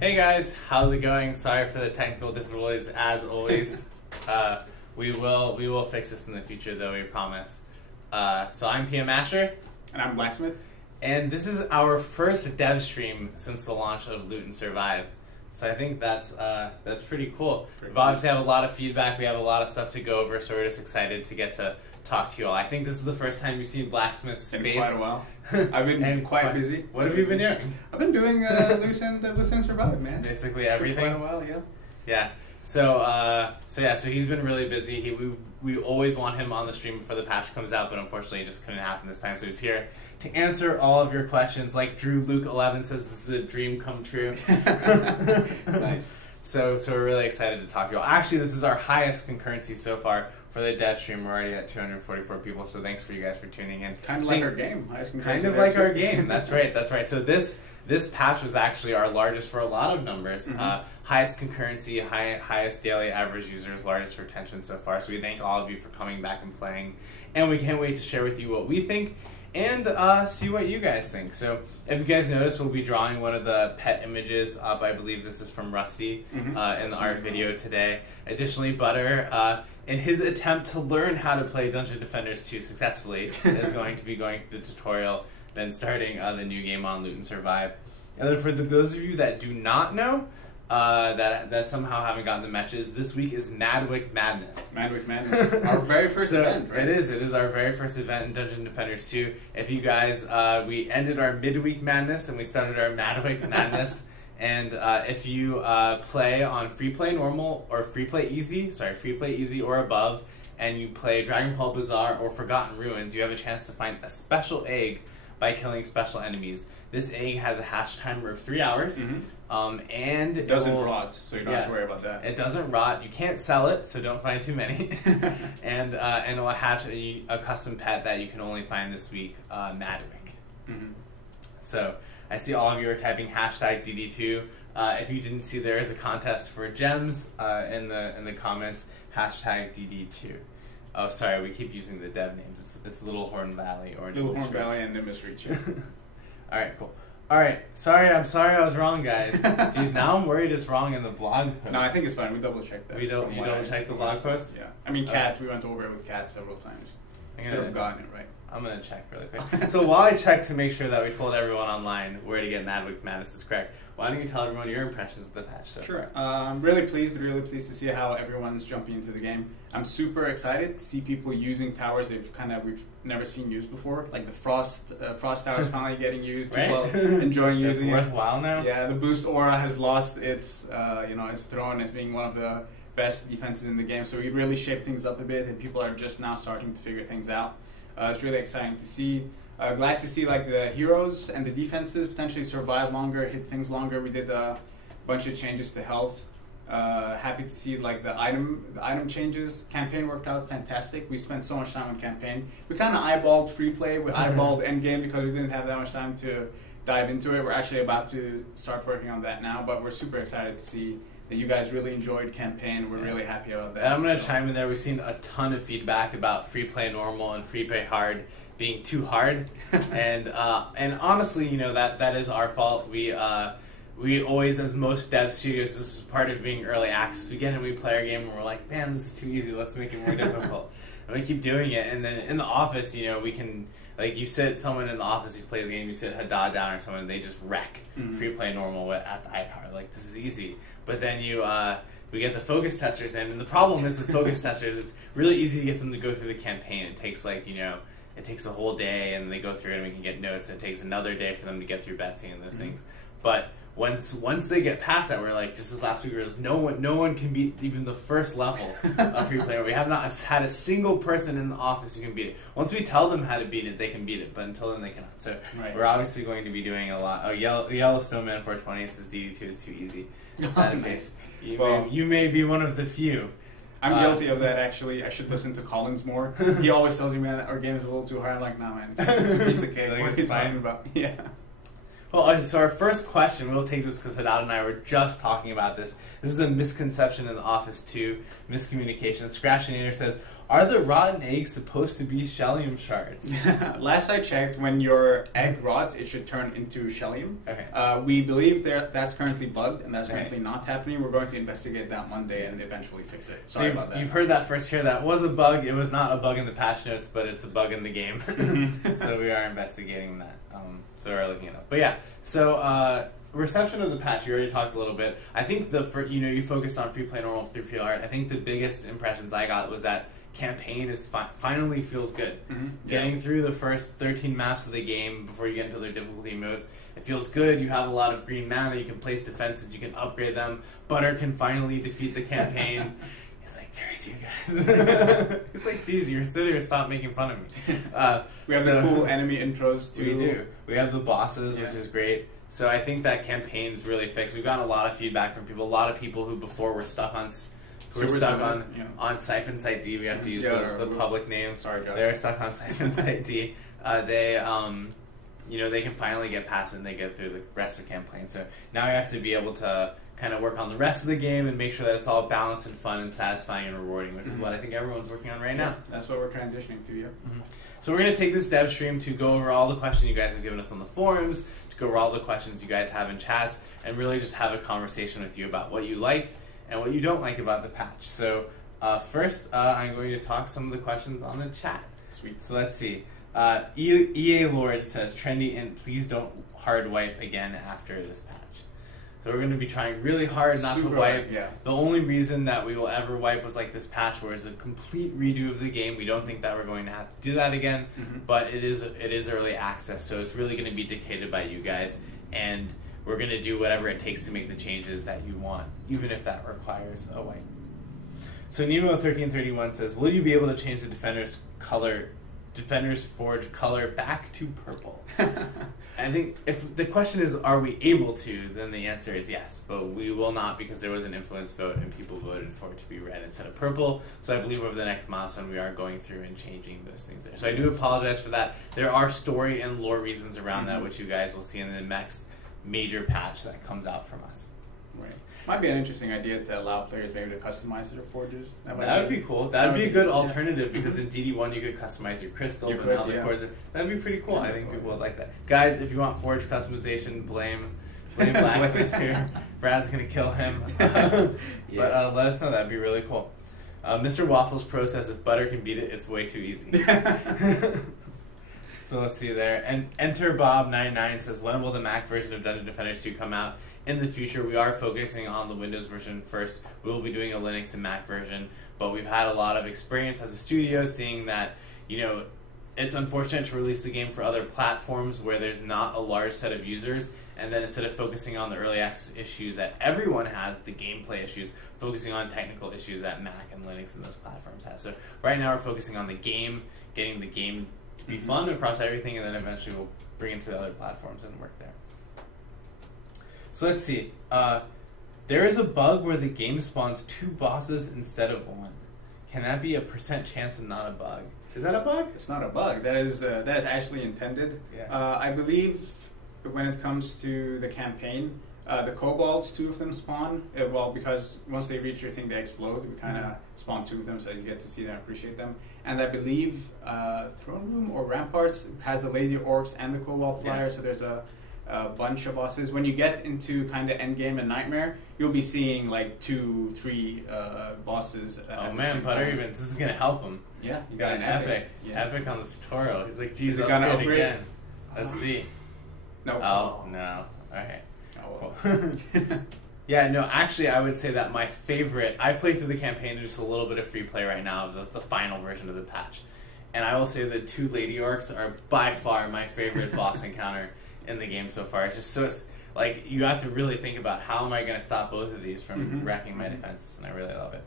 Hey guys, how's it going? Sorry for the technical difficulties as always. We will fix this in the future though, we promise. So I'm PM Asher. And I'm Blacksmith. And this is our first dev stream since the launch of Loot and Survive. So I think that's pretty cool. We obviously have a lot of feedback, we have a lot of stuff to go over, so we're just excited to get to talk to you all. I think this is the first time you've seen Blacksmith's face. In quite a while. I've been quite busy. What have you been doing? I've been doing Loot and Survive, man. Basically everything. Quite a while, yeah. Yeah. So he's been really busy. We always want him on the stream before the patch comes out, but unfortunately it just couldn't happen this time. So he's here to answer all of your questions. Like Drew Luke 11 says, this is a dream come true. Nice. So we're really excited to talk to you all. Actually, this is our highest concurrency so far for the dev stream. We're already at 244 people, so thanks for you guys for tuning in. Kind of like our game. Kind of like our game. That's right. That's right. So this patch was actually our largest for a lot of numbers. Mm-hmm. Highest concurrency, highest daily average users, largest retention so far. So we thank all of you for coming back and playing. And we can't wait to share with you what we think and see what you guys think. So if you guys notice, we'll be drawing one of the pet images up. I believe this is from Rusty in the art video today. Additionally, Butter, in his attempt to learn how to play Dungeon Defenders 2 successfully, is going to be going through the tutorial, then starting the new game on Loot and Survive. And then for those of you that do not know, that somehow haven't gotten the messages, this week is Madwick Madness. Madwick Madness. Our very first event, right? It is our very first event in Dungeon Defenders 2. If you guys, we ended our midweek madness and we started our Madwick Madness. And if you play on free play normal or free play easy or above, and you play Dragonfall Bazaar or Forgotten Ruins, you have a chance to find a special egg by killing special enemies. This egg has a hatch timer of 3 hours. And it doesn't rot, so you don't have to worry about that. It doesn't rot. You can't sell it, so don't find too many. and it will hatch a custom pet that you can only find this week, Madwick. So I see all of you are typing hashtag DD2. If you didn't see, there is a contest for gems in the comments. Hashtag DD2. Oh, sorry, we keep using the dev names. It's Little Horn Valley or Little Horn Valley and Nimbus Reach. All right, cool. All right, I'm sorry I was wrong, guys. Jeez, now I'm worried it's wrong in the blog post. No, I think it's fine. We double checked that. You double checked the blog post? Yeah. I mean, Cat. We went over it with Cat several times. Instead of gotten it right. I'm gonna check really quick. So while I check to make sure that we told everyone online where to get Madwick Madness is correct, why don't you tell everyone your impressions of the patch so far? Sure. I'm really pleased to see how everyone's jumping into the game. I'm super excited to see people using towers we've never seen used before. Like the Frost Tower is finally getting used. Right? People enjoying using it. It's worthwhile now. Yeah, the boost aura has lost its its throne as being one of the best defenses in the game. So we really shaped things up a bit, and people are just now starting to figure things out. It's really exciting to see. Glad to see like the heroes and the defenses potentially survive longer, hit things longer. We did a bunch of changes to health. Happy to see like the item changes. Campaign worked out fantastic. We spent so much time on campaign. We kind of eyeballed free play. We eyeballed endgame because we didn't have that much time to dive into it. We're actually about to start working on that now, but we're super excited to see that you guys really enjoyed campaign. We're really happy about that. And I'm going to chime in there. We've seen a ton of feedback about free play normal and free play hard being too hard. and honestly, that is our fault. We always, as most dev studios, this is part of being early access. We get in, we play our game, and we're like, man, this is too easy. Let's make it more difficult. And we keep doing it. And then in the office, we can, like, you sit someone in the office, you play the game, you sit Haddad down or someone, and they just wreck free play normal at the eye power. Like, this is easy. But then we get the focus testers in, and the problem is with focus testers, it's really easy to get them to go through the campaign. It takes it takes a whole day, and they go through it, and we can get notes. It takes another day for them to get through Betsy and those things. But once they get past that, we're like, just as last week, no one can beat even the first level of free player. We have not had a single person in the office who can beat it. Once we tell them how to beat it, they can beat it, but until then they cannot. So we're obviously going to be doing a lot. Oh, Yellow Snowman 420 says DD2 is too easy. Nice. You may be one of the few. I'm guilty of that, actually. I should listen to Collins more. He always tells me, man, our game is a little too hard. I'm like, nah, man, it's a piece of cake. What are you talking about? Yeah. Well, so our first question, we'll take this because Haddad and I were just talking about this. This is a misconception in the office too, miscommunication. Scratchinator says, Are the rotten eggs supposed to be Shellium shards? Last I checked, when your egg rots, it should turn into Shellium. Okay. We believe that's currently bugged, and that's currently not happening. We're going to investigate that Monday and eventually fix it. Sorry about that. You've heard that first here. That was a bug. It was not a bug in the patch notes, but it's a bug in the game. So we are investigating that. So we're looking it up. But yeah, so reception of the patch, you already talked a little bit. I think you focused on free play normal through free hard. I think the biggest impressions I got was that campaign is finally feels good. Getting through the first 13 maps of the game before you get into their difficulty modes, it feels good. You have a lot of green mana. You can place defenses. You can upgrade them. Butter can finally defeat the campaign. He's like, curse you guys. He's like, geez, you're sitting here, stop making fun of me. We have the cool enemy intros too. We do. We have the bosses, which is great. So I think that campaign's really fixed. We've gotten a lot of feedback from people. A lot of people who before were stuck on on Siphon Site D. We have to use the public name. Sorry, Josh. They're stuck on Siphon Site D. They can finally get past it and they get through the rest of the campaign. So now you have to be able to kind of work on the rest of the game and make sure that it's all balanced and fun and satisfying and rewarding, which is what I think everyone's working on right now. That's what we're transitioning to, So we're going to take this dev stream to go over all the questions you guys have given us on the forums, to go over all the questions you guys have in chats, and really just have a conversation with you about what you like and what you don't like about the patch. So first, I'm going to talk some of the questions on the chat. Sweet. So let's see. EA Lord says, trendy and please don't hard wipe again after this patch. So we're going to be trying really hard not to wipe. The only reason that we will ever wipe was like this patch where it's a complete redo of the game. We don't think that we're going to have to do that again, but it is early access, so it's really going to be dictated by you guys, and we're going to do whatever it takes to make the changes that you want, even if that requires a wipe. So Nemo1331 says, will you be able to change the Defender's Forge color back to purple? I think if the question is, are we able to, then the answer is yes, but we will not because there was an influence vote and people voted for it to be red instead of purple. So I believe over the next milestone we are going through and changing those things there. So I do apologize for that. There are story and lore reasons around that, which you guys will see in the next major patch that comes out from us. Right. Might be an interesting idea to allow players maybe to customize their forges. That would be cool. That would be a good alternative because in DD1 you could customize your crystal, but now the cores are... That'd be pretty cool. I think people would like that. Guys, if you want forge customization, blame Blacksmith here. Brad's going to kill him. But let us know. That'd be really cool. Mr. Waffles Pro says, if butter can beat it, it's way too easy. So let's see there. And Enter Bob99 says, when will the Mac version of Dungeon Defenders 2 come out? In the future, we are focusing on the Windows version first. We will be doing a Linux and Mac version, but we've had a lot of experience as a studio seeing that, it's unfortunate to release the game for other platforms where there's not a large set of users, and then instead of focusing on the early access issues that everyone has, the gameplay issues, focusing on technical issues that Mac and Linux and those platforms have. So right now we're focusing on the game, getting the game to be fun across everything, and then eventually we'll bring it to the other platforms and work there. So let's see. There is a bug where the game spawns 2 bosses instead of 1. Can that be a % chance and not a bug? Is that a bug? It's not a bug. That is actually intended. Yeah. I believe when it comes to the campaign, the kobolds, 2 of them spawn. Because once they reach your thing, they explode. We kind of spawn 2 of them so you get to see them and appreciate them. And I believe Throne Room or Ramparts has the Lady Orcs and the Kobold Flyer, so there's a bunch of bosses. When you get into kind of Endgame and Nightmare, you'll be seeing like 2, 3 bosses. Oh man, Butter even, this is going to help him. Yeah. You got an epic. Yeah. Epic on the tutorial. He's like, geez, upgrade again. Let's see. No. Oh, no. Okay. Oh, well. Yeah, no, actually, I would say that my favorite... I've played through the campaign and just a little bit of free play right now, the final version of the patch. And I will say the 2 Lady Orcs are by far my favorite boss encounter in the game so far. It's just so... Like, you have to really think about how am I going to stop both of these from wrecking my defenses, and I really love it.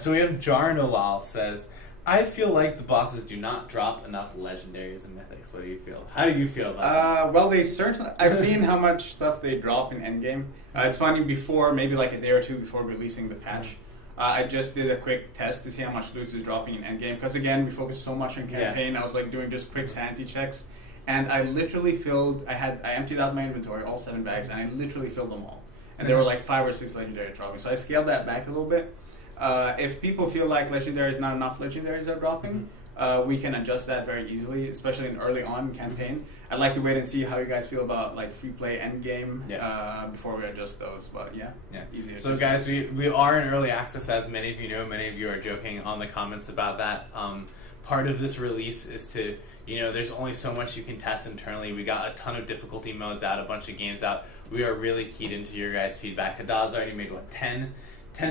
So we have Jarnolal says... I feel like the bosses do not drop enough legendaries and mythics. What do you feel? How do you feel about that? Well, they certainly... I've seen how much stuff they drop in Endgame. It's funny, before, maybe like a day or 2 before releasing the patch, I just did a quick test to see how much loot is dropping in Endgame. Because again, we focused so much on campaign, I was like doing just quick sanity checks. And I literally filled... I emptied out my inventory, all 7 bags, and I literally filled them all. And there were like 5 or 6 legendary dropping. So I scaled that back a little bit. If people feel like legendaries, not enough legendaries are dropping, we can adjust that very easily, especially in early on campaign. I'd like to wait and see how you guys feel about like free play end game before we adjust those. But easy. So guys, we are in early access, as many of you know. Many of you are joking on the comments about that. Part of this release is to, there's only so much you can test internally. We got a ton of difficulty modes out, a bunch of games out. We are really keyed into your guys' feedback. Hadad's already made 10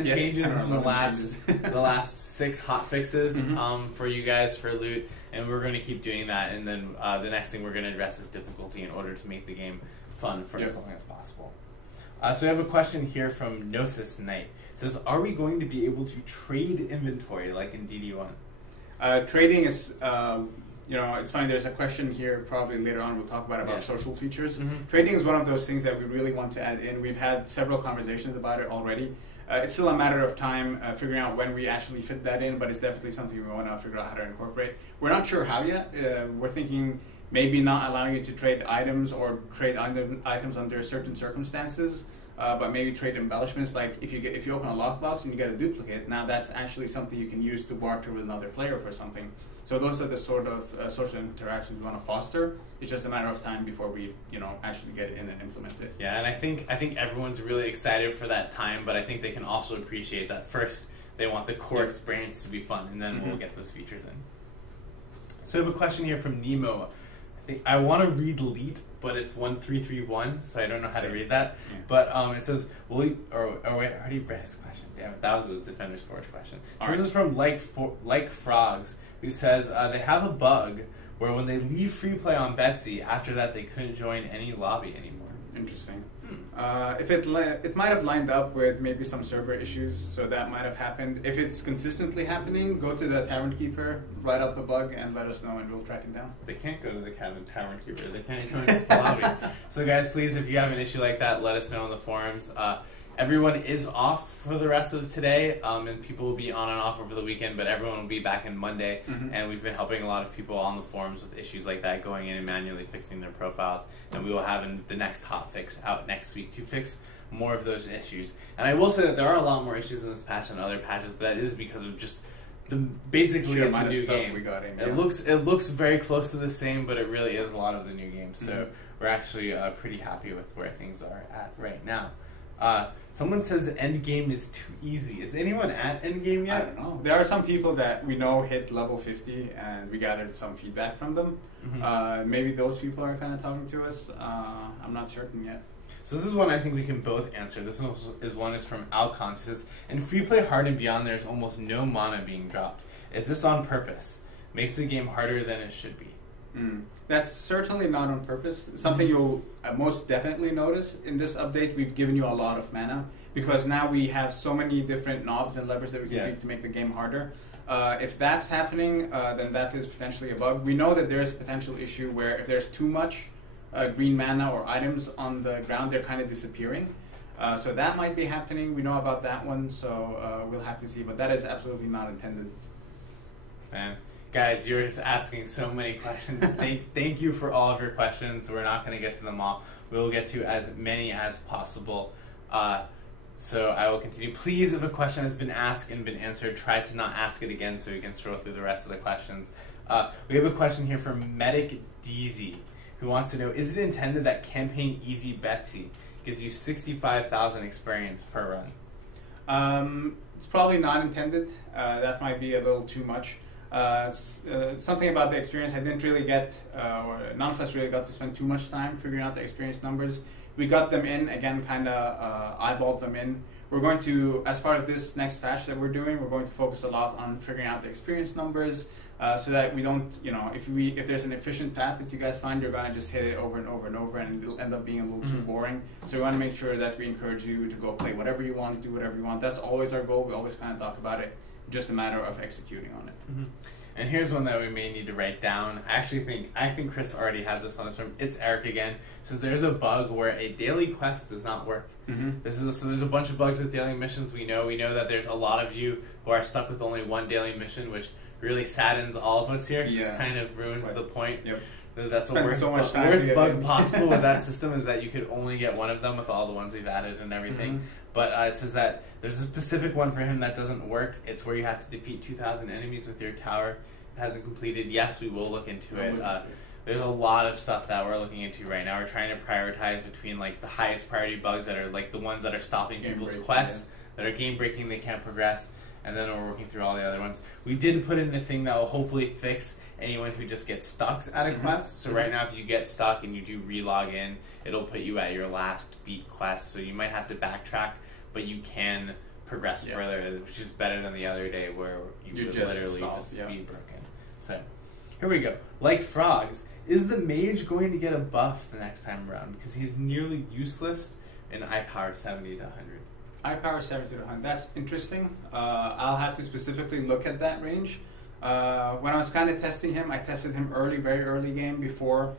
changes in the last 6 hot fixes for you guys for loot, and we're going to keep doing that. And then the next thing we're going to address is difficulty in order to make the game fun for as long as possible. So we have a question here from Gnosis Knight. It says, are we going to be able to trade inventory like in DD1? Trading is, it's funny, there's a question here probably later on we'll talk about social features. Trading is one of those things that we really want to add in. We've had several conversations about it already. It's still a matter of time figuring out when we actually fit that in, but it's definitely something we want to figure out how to incorporate. We're not sure how yet. We're thinking maybe not allowing you to trade items or trade items under certain circumstances, but maybe trade embellishments. Like if you open a lockbox and you get a duplicate, now that's actually something you can use to barter with another player for something. So those are the sort of social interactions we want to foster. It's just a matter of time before we, actually get it in and implement it. Yeah, and I think everyone's really excited for that time, but I think they can also appreciate that first they want the core experience to be fun, and then we'll get those features in. So I have a question here from Nemo. I want to read delete, but it's 1331, so I don't know how to read that. Yeah. But it says, wait, I already read his question. Damn it, that was the Defender's Forge question. So this is from Like Frogs, who says they have a bug where when they leave free play on Betsy, after that they couldn't join any lobby anymore. Interesting. If it might have lined up with maybe some server issues, so that might have happened. If it's consistently happening, go to the Tavern Keeper, write up the bug, and let us know, and we'll track it down. They can't go to the Tavern Keeper. They can't join the lobby. So guys, please, if you have an issue like that, let us know in the forums. Everyone is off for the rest of today, and people will be on and off over the weekend, but everyone will be back in Monday, and we've been helping a lot of people on the forums with issues like that, going in and manually fixing their profiles, and we will have the next hot fix out next week to fix more of those issues. And I will say that there are a lot more issues in this patch than other patches, but that is because of just basically it's a new game. We got in, It looks very close to the same, but it really is a lot of the new games, so we're actually pretty happy with where things are at right now. Someone says endgame is too easy. Is anyone at endgame yet? I don't know. There are some people that we know hit level 50, and we gathered some feedback from them. Maybe those people are kind of talking to us. I'm not certain yet. So this is one I think we can both answer. This one is from Alcon. It says, in free play hard and beyond, there's almost no mana being dropped. Is this on purpose? Makes the game harder than it should be. That's certainly not on purpose. Something you'll most definitely notice in this update, we've given you a lot of mana, because now we have so many different knobs and levers that we can tweak to make the game harder. If that's happening, then that is potentially a bug. We know that there is a potential issue where if there's too much green mana or items on the ground, they're kind of disappearing. So that might be happening. We know about that one, so we'll have to see. But that is absolutely not intended. Man. Guys, you're just asking so many questions. Thank you for all of your questions. We're not going to get to them all. We will get to as many as possible. So I will continue. Please, if a question has been asked and been answered, try to not ask it again so we can scroll through the rest of the questions. We have a question here from Medic DZ, who wants to know, is it intended that Campaign Easy Betsy gives you 65,000 experience per run? It's probably not intended. That might be a little too much. Something about the experience I didn't really get, or none of us really got to spend too much time figuring out the experience numbers. We got them in, again, kind of eyeballed them in. We're going to, as part of this next patch that we're doing, we're going to focus a lot on figuring out the experience numbers, so that we don't, if there's an efficient path that you guys find, you're going to just hit it over and over and over, and it'll end up being a little too boring. So we want to make sure that we encourage you to go play whatever you want, do whatever you want. That's always our goal. We always kind of talk about it. Just a matter of executing on it. And here's one that we may need to write down. I think Chris already has this on his room. It's Eric again. Says there's a bug where a daily quest does not work. So there's a bunch of bugs with daily missions. We know that there's a lot of you who are stuck with only one daily mission, which really saddens all of us here. It kind of ruins the point. That's the Spend worst, so much time worst to get bug in. possible with that system is that you could only get one of them with all the ones they've added and everything. But it says that there's a specific one for him that doesn't work. It's where you have to defeat 2,000 enemies with your tower. It hasn't completed. Yes, we will look into it. There's a lot of stuff that we're looking into right now. We're trying to prioritize between like the highest priority bugs that are like the ones that are stopping people's quests, that are game breaking, they can't progress, and then we're working through all the other ones. We did put in a thing that will hopefully fix anyone who just gets stuck at a quest. So right now, if you get stuck and you do re-log in, it'll put you at your last beat quest. So you might have to backtrack, but you can progress further, which is better than the other day where you could literally just be broken. So here we go. Like frogs, is the mage going to get a buff the next time around? Because he's nearly useless in eye power 70 to 100. Eye power 70 to 100. That's interesting. I'll have to specifically look at that range. When I was kind of testing him, I tested him very early game before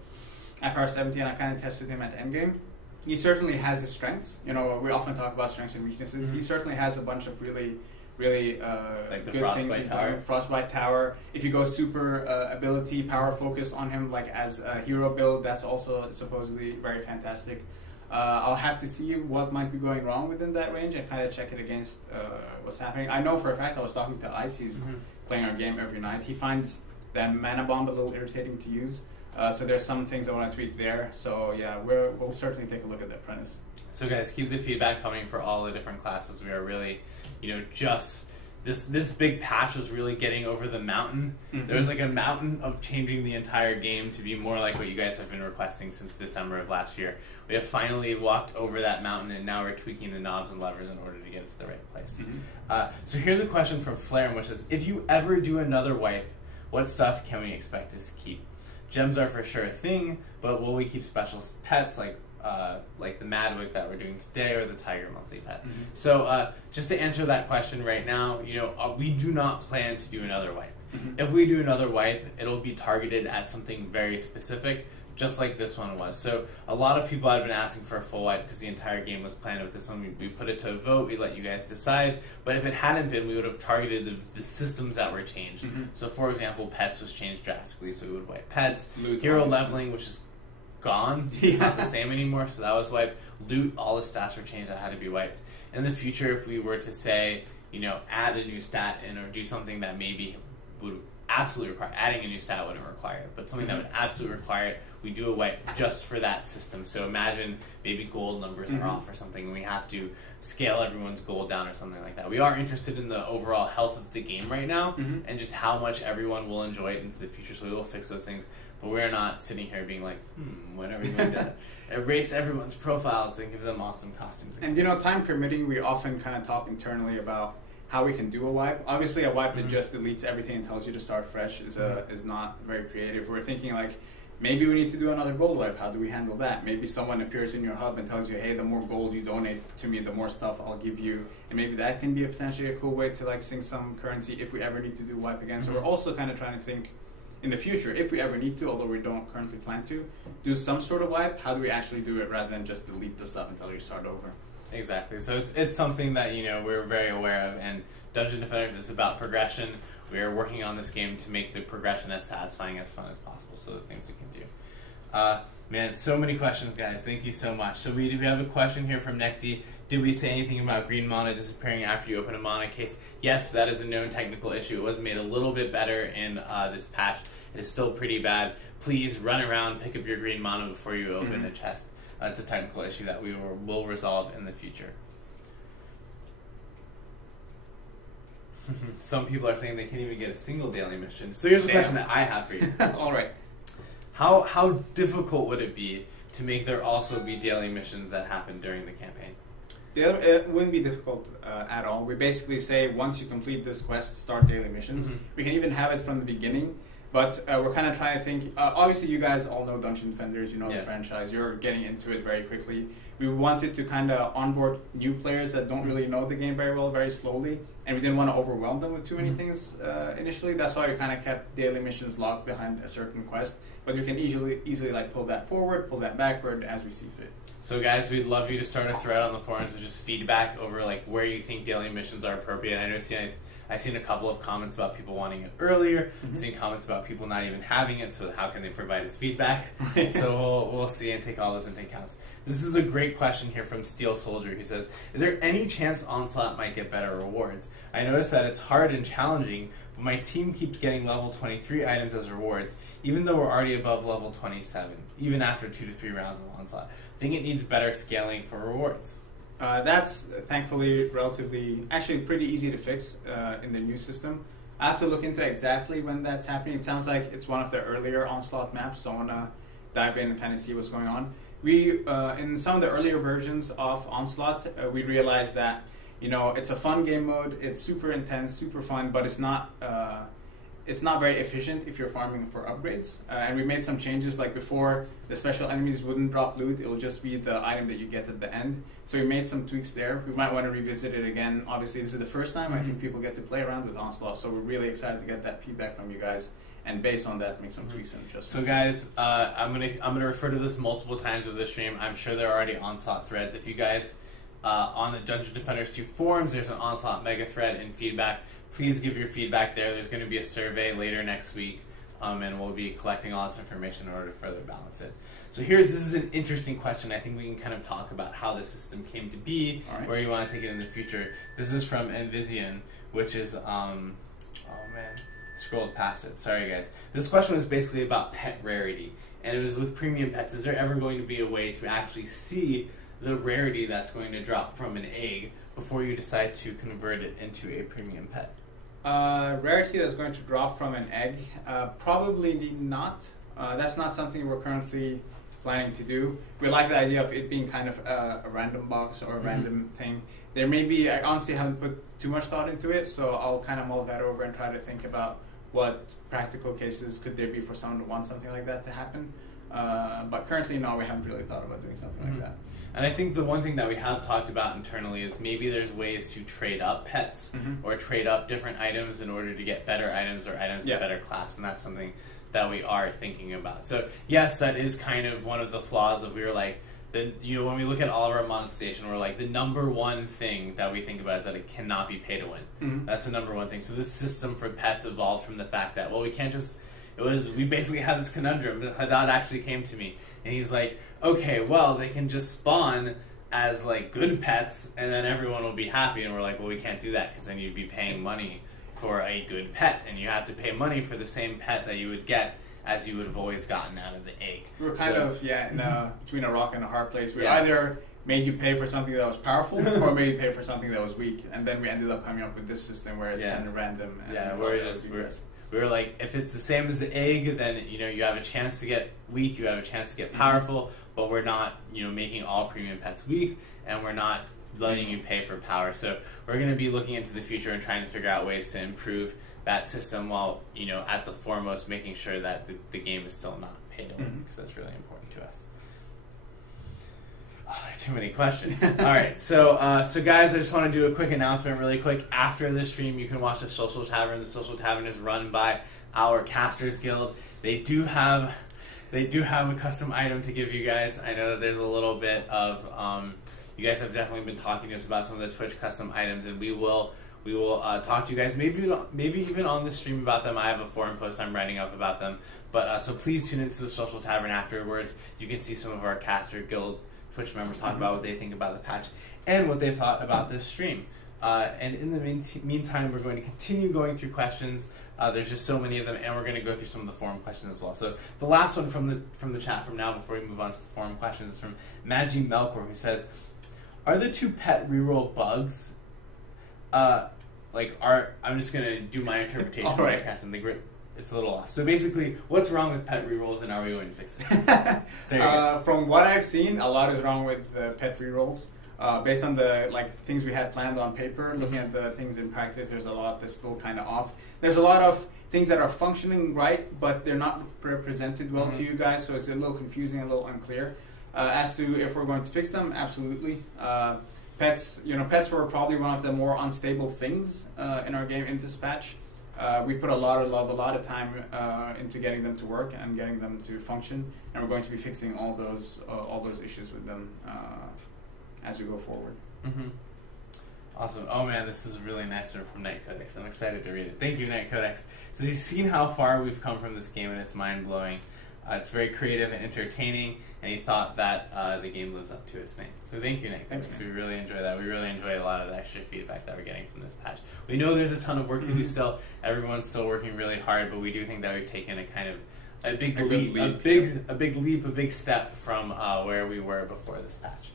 eye power 70, and I kind of tested him at end game. He certainly has his strengths. You know, we often talk about strengths and weaknesses. He certainly has a bunch of really like the good things. Frostbite Tower. If you go super ability, power focus on him, like as a hero build, that's also supposedly very fantastic. I'll have to see what might be going wrong within that range and kind of check it against what's happening. I know for a fact, I was talking to Ice, he's playing our game every night. He finds that mana bomb a little irritating to use. So there's some things I want to tweak there. So yeah, we'll certainly take a look at the apprentice. So guys, keep the feedback coming for all the different classes. We are really, just this big patch was really getting over the mountain. There was like a mountain of changing the entire game to be more like what you guys have been requesting since December of last year. We have finally walked over that mountain, and now we're tweaking the knobs and levers in order to get it to the right place. So here's a question from Flair, which is, if you ever do another wipe, what stuff can we expect to keep? Gems are for sure a thing, but will we keep special pets like the Madwick that we're doing today, or the Tiger monthly pet? So just to answer that question right now, we do not plan to do another wipe. If we do another wipe, it'll be targeted at something very specific, just like this one was. So a lot of people have been asking for a full wipe because the entire game was planned with this one. We put it to a vote, we let you guys decide, but if it hadn't been, we would have targeted the systems that were changed. So for example, pets was changed drastically, so we would wipe pets. Hero leveling, which is gone, it's not the same anymore, so that was wiped. Loot, all the stats were changed, that had to be wiped. In the future, if we were to say, add a new stat in, or do something that maybe would absolutely require, adding a new stat wouldn't require it, but something that would absolutely require it, we do a wipe just for that system. So imagine maybe gold numbers are off or something, and we have to scale everyone's gold down or something like that. We are interested in the overall health of the game right now, and just how much everyone will enjoy it into the future, so we will fix those things. But we're not sitting here being like, when are we going to erase everyone's profiles and give them awesome costumes again? And time permitting, we often kind of talk internally about how we can do a wipe. Obviously, a wipe that just deletes everything and tells you to start fresh is not very creative. We're thinking like, maybe we need to do another gold wipe. How do we handle that? Maybe someone appears in your hub and tells you, hey, the more gold you donate to me, the more stuff I'll give you. And maybe that can be potentially a cool way to like sink some currency if we ever need to do wipe again. So we're also kind of trying to think in the future, if we ever need to, although we don't currently plan to, do some sort of wipe. How do we actually do it rather than just delete the stuff until you start over? Exactly. So it's something that we're very aware of, and Dungeon Defenders, it's about progression. We are working on this game to make the progression as satisfying, as fun as possible, so the things we can do. Man, so many questions, guys. Thank you so much. So we have a question here from Nekti. Did we say anything about green mana disappearing after you open a mana case? Yes, that is a known technical issue. It was made a little bit better in this patch. It is still pretty bad. Please run around, pick up your green mana before you open a chest. It's a technical issue that we will resolve in the future. Some people are saying they can't even get a single daily mission. So here's a question that I have for you. All right. How difficult would it be to make there also be daily missions that happen during the campaign? It wouldn't be difficult at all. We basically say, once you complete this quest, start daily missions. We can even have it from the beginning, but we're kind of trying to think, obviously you guys all know Dungeon Defenders, the franchise, you're getting into it very quickly. We wanted to kind of onboard new players that don't really know the game very well, very slowly, and we didn't want to overwhelm them with too many things initially. That's why we kind of kept daily missions locked behind a certain quest, but we can easily like pull that forward, pull that backward as we see fit. So guys, we'd love you to start a thread on the forums with just feedback over like where you think daily missions are appropriate. I know I've seen a couple of comments about people wanting it earlier. I've seen comments about people not even having it, so how can they provide us feedback? So we'll see and take all this into account. This is a great question here from Steel Soldier, who says, is there any chance Onslaught might get better rewards? I noticed that it's hard and challenging, but my team keeps getting level 23 items as rewards, even though we're already above level 27, even after 2 to 3 rounds of Onslaught. I think it needs better scaling for rewards. That's thankfully actually pretty easy to fix in the new system. I have to look into exactly when that's happening. It sounds like it's one of the earlier Onslaught maps, so I want to dive in and kind of see what's going on. We, in some of the earlier versions of Onslaught, we realized that, you know, it's a fun game mode, it's super intense, super fun, but it's not very efficient if you're farming for upgrades. And we made some changes, like before, the special enemies wouldn't drop loot, it'll just be the item that you get at the end. So we made some tweaks there. We might want to revisit it again. Obviously, this is the first time I think people get to play around with Onslaught, so we're really excited to get that feedback from you guys. And based on that, make some tweaks and adjustments. So guys, I'm gonna refer to this multiple times with this stream. I'm sure there are already Onslaught threads. If you guys, on the Dungeon Defenders 2 forums, there's an Onslaught mega thread and feedback. Please give your feedback there. There's going to be a survey later next week, and we'll be collecting all this information in order to further balance it. So this is an interesting question. I think we can kind of talk about how the system came to be, where you want to take it in the future. This is from Envision, which is, oh man, scrolled past it. Sorry guys. This question was basically about pet rarity, and it was with premium pets. Is there ever going to be a way to actually see the rarity that's going to drop from an egg before you decide to convert it into a premium pet? Rarity that's going to drop from an egg? Probably not. That's not something we're currently planning to do. We like the idea of it being kind of a random box or a random thing. There may be, I honestly haven't put too much thought into it, so I'll kind of mull that over and try to think about what practical cases could there be for someone to want something like that to happen. But currently, no, we haven't really thought about doing something like that. And I think the one thing that we have talked about internally is maybe there's ways to trade up pets or trade up different items in order to get better items or items of better class, and that's something that we are thinking about. So yes, that is kind of one of the flaws of when we look at all of our monetization, we're like, the number one thing that we think about is that it cannot be pay to win. That's the number one thing. So this system for pets evolved from the fact that, well, we can't just... we basically had this conundrum. Haddad actually came to me, and he's like, okay, well, they can just spawn as, like, good pets, and then everyone will be happy. And we're like, well, we can't do that, because then you'd be paying money for a good pet, and you have to pay money for the same pet that you would get as you would have always gotten out of the egg. We were kind of, between a rock and a hard place. We either made you pay for something that was powerful, or made you pay for something that was weak, and then we ended up coming up with this system where it's kind of random. And we were like, if it's the same as the egg, then you have a chance to get weak, you have a chance to get powerful, but we're not making all premium pets weak, and we're not letting you pay for power. So we're going to be looking into the future and trying to figure out ways to improve that system while at the foremost making sure that the game is still not pay to win, because that's really important to us. Oh, there are too many questions. All right, so guys, I just want to do a quick announcement really quick. After this stream, you can watch the Social Tavern. The Social Tavern is run by our Casters Guild. They do have a custom item to give you guys. I know that there's a little bit of you guys have definitely been talking to us about some of the Twitch custom items, and we will talk to you guys maybe even on the stream about them. I have a forum post I'm writing up about them, but so please tune into the Social Tavern afterwards. You can see some of our Caster Guild Twitch members talk about what they think about the patch and what they thought about this stream. And in the meantime, we're going to continue going through questions. There's just so many of them, and we're going to go through some of the forum questions as well. So the last one from the chat from now, before we move on to the forum questions, is from Magi Melkor, who says, "Are the 2 pet reroll bugs? I'm just going to do my interpretation of what I cast in the grid. It's a little off. So basically, what's wrong with pet rerolls, and are we going to fix it?" There you go. From what I've seen, a lot is wrong with pet rerolls. Based on the things we had planned on paper, looking at the things in practice, there's a lot that's still kind of off. There's a lot of things that are functioning right, but they're not represented well to you guys, so it's a little confusing, a little unclear. As to if we're going to fix them, absolutely. Pets were probably one of the more unstable things in our game in this patch. We put a lot of love, a lot of time into getting them to work and getting them to function, and we're going to be fixing all those issues with them as we go forward. Mm-hmm. Awesome. Oh man, this is a really nice one from Night Codex. I'm excited to read it. Thank you, Night Codex. So he's seen how far we've come from this game, and it's mind-blowing. It's very creative and entertaining, and he thought that the game lives up to its name. So thank you, Nick. We really enjoy that. We really enjoy a lot of the extra feedback that we're getting from this patch. We know there's a ton of work to do still. Everyone's still working really hard, but we do think that we've taken a kind of a big leap, step from where we were before this patch.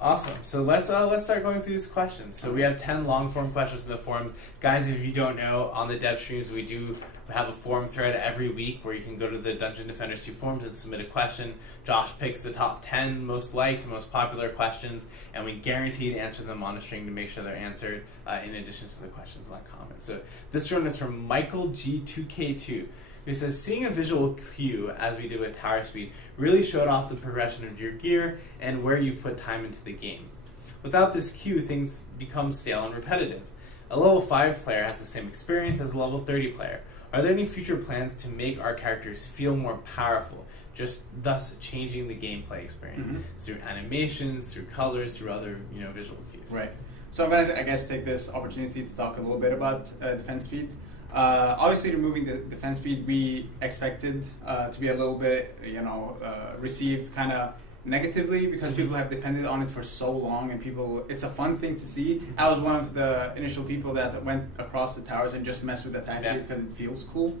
Awesome. So let's start going through these questions. So we have 10 long-form questions in the forums. Guys, if you don't know, on the dev streams, we do have a forum thread every week where you can go to the Dungeon Defenders 2 forums and submit a question. Josh picks the top 10 most liked, most popular questions, and we guarantee to answer them on a string to make sure they're answered in addition to the questions in that comment. So this one is from Michael G2K2. Who says, seeing a visual cue, as we did with Tower Speed, really showed off the progression of your gear and where you've put time into the game. Without this cue, things become stale and repetitive. A level 5 player has the same experience as a level 30 player. Are there any future plans to make our characters feel more powerful, just thus changing the gameplay experience through animations, through colors, through other visual cues? Right. So I'm going to, I guess, take this opportunity to talk a little bit about defense speed. Obviously, removing the defense speed, we expected to be a little bit, received kind of negatively because people have depended on it for so long, and it's a fun thing to see. I was one of the initial people that went across the towers and just messed with the attack speed because it feels cool.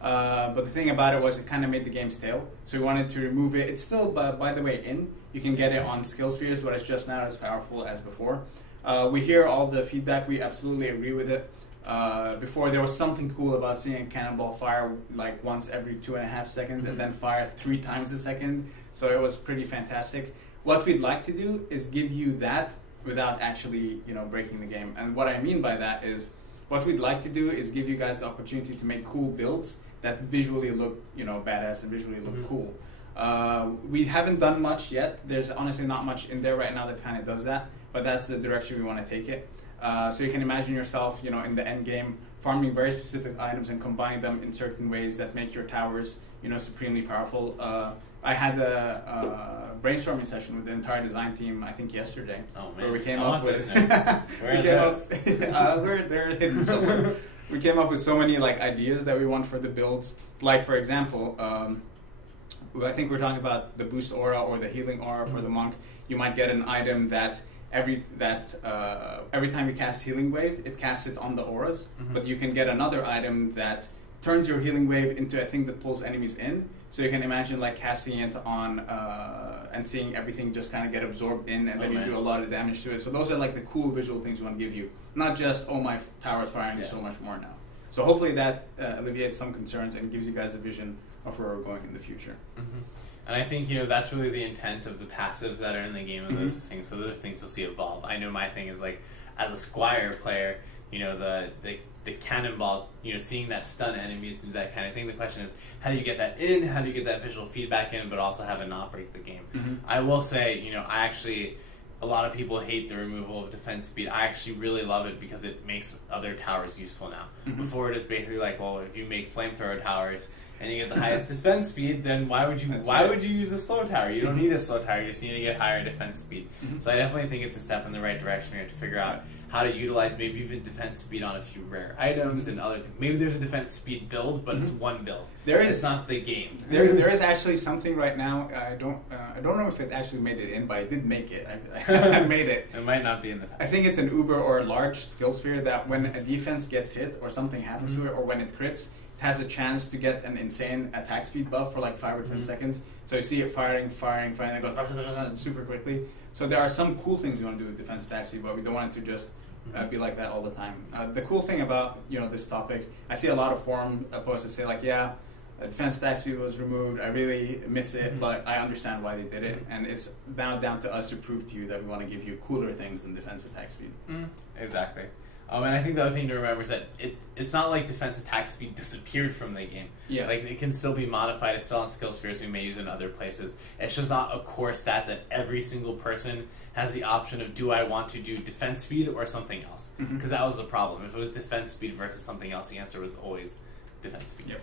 But the thing about it was it kind of made the game stale, so we wanted to remove it. It's still, by the way, you can get it on skill spheres, but it's just not as powerful as before. We hear all the feedback. We absolutely agree with it. Before, there was something cool about seeing a cannonball fire like once every 2.5 seconds and then fire 3 times a second, so it was pretty fantastic. What we'd like to do is give you that without actually breaking the game, and what I mean by that is what we'd like to do is give you guys the opportunity to make cool builds that visually look badass and visually look cool. We haven't done much yet. There's honestly not much in there right now that kind of does that, but that's the direction we want to take it. So you can imagine yourself, in the end game, farming very specific items and combining them in certain ways that make your towers, supremely powerful. I had a brainstorming session with the entire design team, I think yesterday, where we came up with. They're hidden somewhere. We came up with so many ideas that we want for the builds. Like, for example, I think we're talking about the boost aura or the healing aura for the monk. You might get an item that every time you cast Healing Wave, it casts it on the auras, but you can get another item that turns your Healing Wave into a thing that pulls enemies in. So you can imagine casting it on and seeing everything just kind of get absorbed in, and then you do a lot of damage to it. So those are the cool visual things we want to give you, not just my tower is firing so much more now. So hopefully that alleviates some concerns and gives you guys a vision of where we're going in the future. And I think, that's really the intent of the passives that are in the game and those things. So those are things you'll see evolve. I know my thing is as a Squire player, the cannonball, seeing that stun enemies and that kind of thing. The question is, how do you get that in? How do you get that visual feedback in, but also have it not break the game? I will say, a lot of people hate the removal of defense speed. I actually really love it because it makes other towers useful now. Before, it is basically if you make flamethrower towers and you get the highest defense speed, then why would you use a slow tower? You don't need a slow tower. You just need to get higher defense speed. So I definitely think it's a step in the right direction. We have to figure out how to utilize maybe even defense speed on a few rare items and other things. Maybe there's a defense speed build, but it's one build. It's not the game. There is actually something right now. I don't know if it actually made it in, but I did make it. I made it. It might not be in the patch. I think it's an uber or a large skill sphere that when a defense gets hit or something happens to it, or when it crits, it has a chance to get an insane attack speed buff for 5 or 10 seconds. So you see it firing, and it goes super quickly. So there are some cool things we want to do with defense attack speed, but we don't want it to just be like that all the time. The cool thing about this topic, I see a lot of forum posts that say defense attack speed was removed. I really miss it, but I understand why they did it, and it's now down to us to prove to you that we want to give you cooler things than defense attack speed. Exactly. And I think the other thing to remember is that it's not like defense attack speed disappeared from the game. Yeah. Like, it can still be modified. It's still on skill spheres we may use in other places. It's just not a core stat that every single person has the option of, do I want to do defense speed or something else? Because that was the problem. If it was defense speed versus something else, the answer was always defense speed. Yep.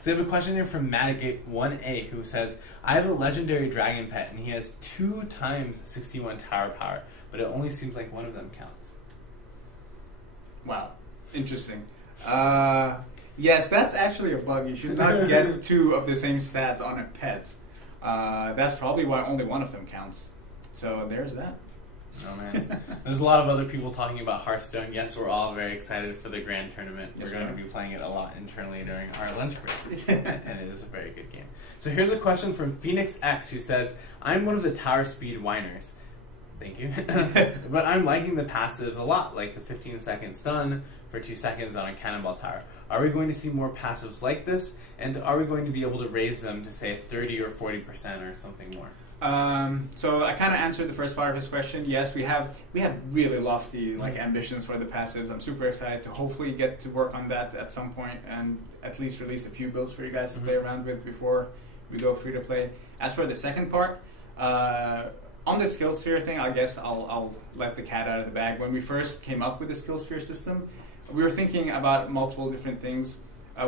So we have a question here from Matigate1A who says, I have a legendary dragon pet and he has 2 times 61 tower power, but it only seems like one of them counts. Wow, interesting. Yes, that's actually a bug. You should not get 2 of the same stat on a pet. That's probably why only one of them counts. So there's that. Oh man, there's a lot of other people talking about Hearthstone. Yes, we're all very excited for the grand tournament. Yes, we're going to be playing it a lot internally during our lunch break, and it is a very good game. So here's a question from Phoenix X who says, I'm one of the tower speed whiners. Thank you. But I'm liking the passives a lot, like the 15-second stun for 2 seconds on a cannonball tower. Are we going to see more passives like this? And are we going to be able to raise them to, say, 30 or 40% or something more? So I kind of answered the first part of his question. Yes, we have really lofty ambitions for the passives. I'm super excited to hopefully get to work on that at some point and at least release a few builds for you guys to play around with before we go free to play. As for the second part, on the skill sphere thing, I guess I'll let the cat out of the bag. When we first came up with the skill sphere system, we were thinking about multiple different things.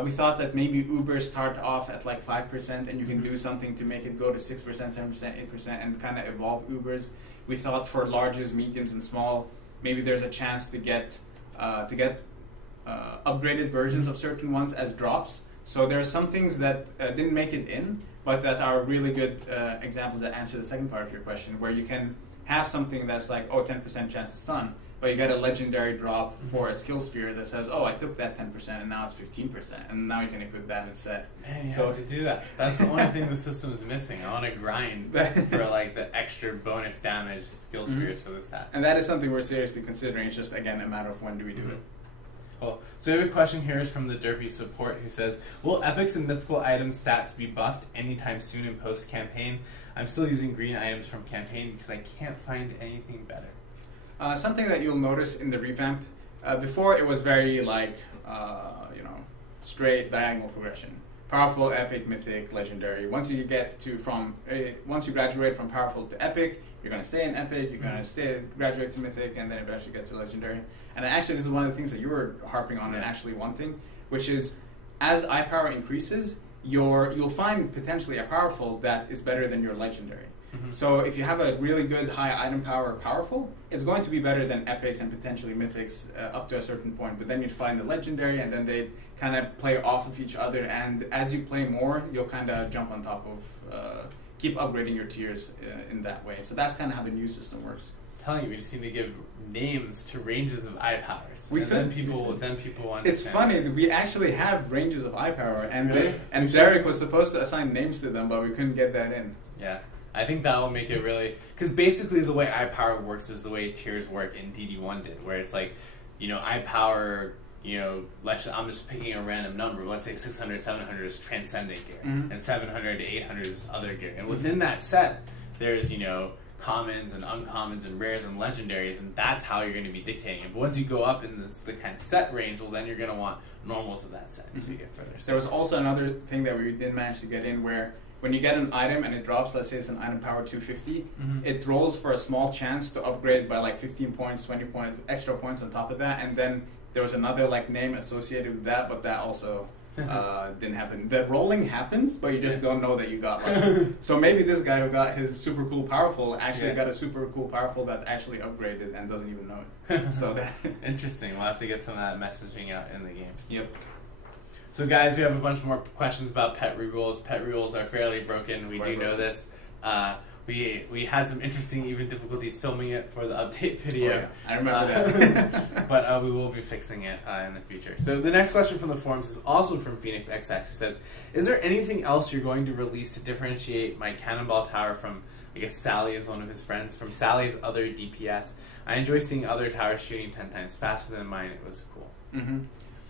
We thought that maybe Ubers start off at like 5% and you can do something to make it go to 6%, 7%, 8% and kind of evolve Ubers. We thought for larges, mediums, and small, maybe there's a chance to get upgraded versions of certain ones as drops. So there are some things that didn't make it in, but that are really good examples that answer the second part of your question, where you can have something that's like, 10% chance to stun, but you get a legendary drop for a skill sphere that says, I took that 10% and now it's 15%, and now you can equip that instead. Man, you have to do that. That's the only thing the system is missing. I want to grind for like the extra bonus damage skill spheres for the stats. And that is something we're seriously considering. It's just, again, a matter of when do we do it. Cool. So we have a question here is from the Derpy Support who says, will epics and mythical item stats be buffed anytime soon in post-campaign? I'm still using green items from campaign because I can't find anything better. Something that you'll notice in the revamp, before it was very straight diagonal progression. Powerful, epic, mythic, legendary. Once you graduate from powerful to epic, you're going to stay in epic, you're going to graduate to mythic, and then eventually get to legendary. And actually, this is one of the things that you were harping on and actually wanting, which is as eye power increases, you'll find potentially a powerful that is better than your legendary. So if you have a really good high item power powerful, it's going to be better than epics and potentially mythics up to a certain point. But then you'd find the legendary, and then they kind of play off of each other. And as you play more, you'll kind of jump on top of, keep upgrading your tiers in that way. So that's kind of how the new system works. I'm telling you, we just need to give names to ranges of eye powers. Then people understand. It's funny that we actually have ranges of eye power, and Derek was supposed to assign names to them, but we couldn't get that in. Yeah. I think that will make it really... Because basically the way eye power works is the way tiers work in DD1 did, where it's like, eye power, I'm just picking a random number. Let's say 600, 700 is transcendent gear, and 700 to 800 is other gear. And within that set, there's, commons and uncommons and rares and legendaries, and that's how you're going to be dictating it. But once you go up in the kind of set range, well, then you're going to want normals of that set as you get further. There was also another thing that we didn't manage to get in, where when you get an item and it drops, let's say it's an item power 250, it rolls for a small chance to upgrade by like 15 points, 20 points, extra points on top of that, and then there was another name associated with that, but that also didn't happen. The rolling happens, but you just don't know that you got so maybe this guy who got his super cool powerful actually got a super cool powerful that's actually upgraded and doesn't even know it. So that interesting. We'll have to get some of that messaging out in the game. Yep. So guys, we have a bunch more questions about pet rerules. Pet rerules are fairly broken. We do know this. We had some interesting even difficulties filming it for the update video. Oh, yeah. I remember that. But we will be fixing it in the future. So the next question from the forums is also from Phoenix XX, who says, is there anything else you're going to release to differentiate my cannonball tower from, I guess Sally is one of his friends, from Sally's other DPS? I enjoy seeing other towers shooting 10 times faster than mine. It was cool.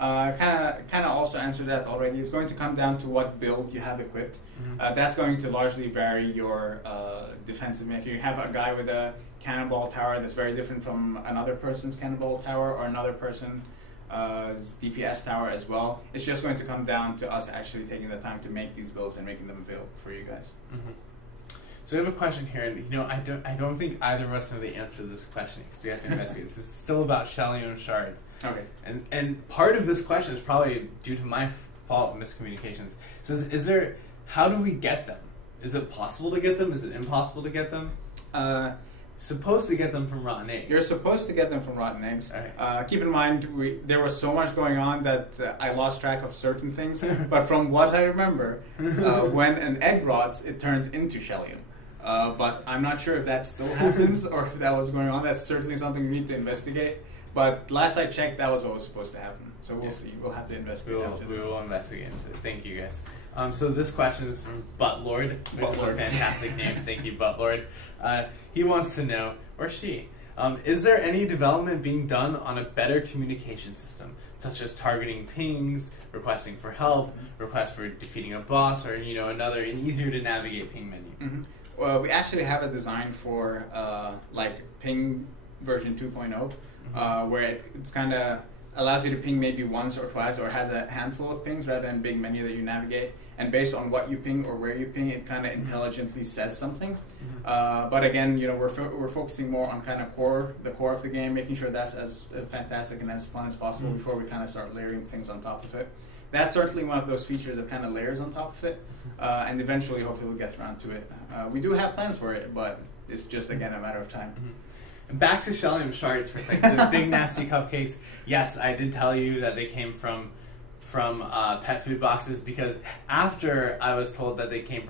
Kind of also answered that already. It's going to come down to what build you have equipped. That's going to largely vary your defensive maker. You have a guy with a cannonball tower that's very different from another person's cannonball tower or another person's DPS tower as well. It's just going to come down to us actually taking the time to make these builds and making them available for you guys. So we have a question here, and I don't think either of us know the answer to this question because we have to investigate. This is still about Shellium shards. Okay. And part of this question is probably due to my fault and miscommunications. So how do we get them? Is it possible to get them? Is it impossible to get them? Supposed to get them from rotten eggs. You're supposed to get them from rotten eggs. Okay. Keep in mind, there was so much going on that I lost track of certain things. But from what I remember, when an egg rots, it turns into Shellium. But I'm not sure if that still happens or if that was going on. That's certainly something we need to investigate. But last I checked, that was what was supposed to happen. So we'll see. We'll have to investigate after this. We will investigate into it. Thank you, guys. So this question is from Buttlord, which is a fantastic name. Thank you, Buttlord. He wants to know, or she, is there any development being done on a better communication system, such as targeting pings, requesting for help, request for defeating a boss, or an easier to navigate ping menu? Well, we actually have a design for like ping version 2.0, where it's kind of allows you to ping maybe once or twice, or has a handful of pings rather than a big menu that you navigate. And based on what you ping or where you ping, it kind of intelligently says something. But again, we're focusing more on kind of the core of the game, making sure that's as fantastic and as fun as possible before we kind of start layering things on top of it. That's certainly one of those features that kind of layers on top of it, and eventually, hopefully, we'll get around to it. We do have plans for it, but it's just, again, a matter of time. And back to Shellium shards for a second. So big nasty cupcakes. Yes, I did tell you that they came from pet food boxes, because after I was told that they came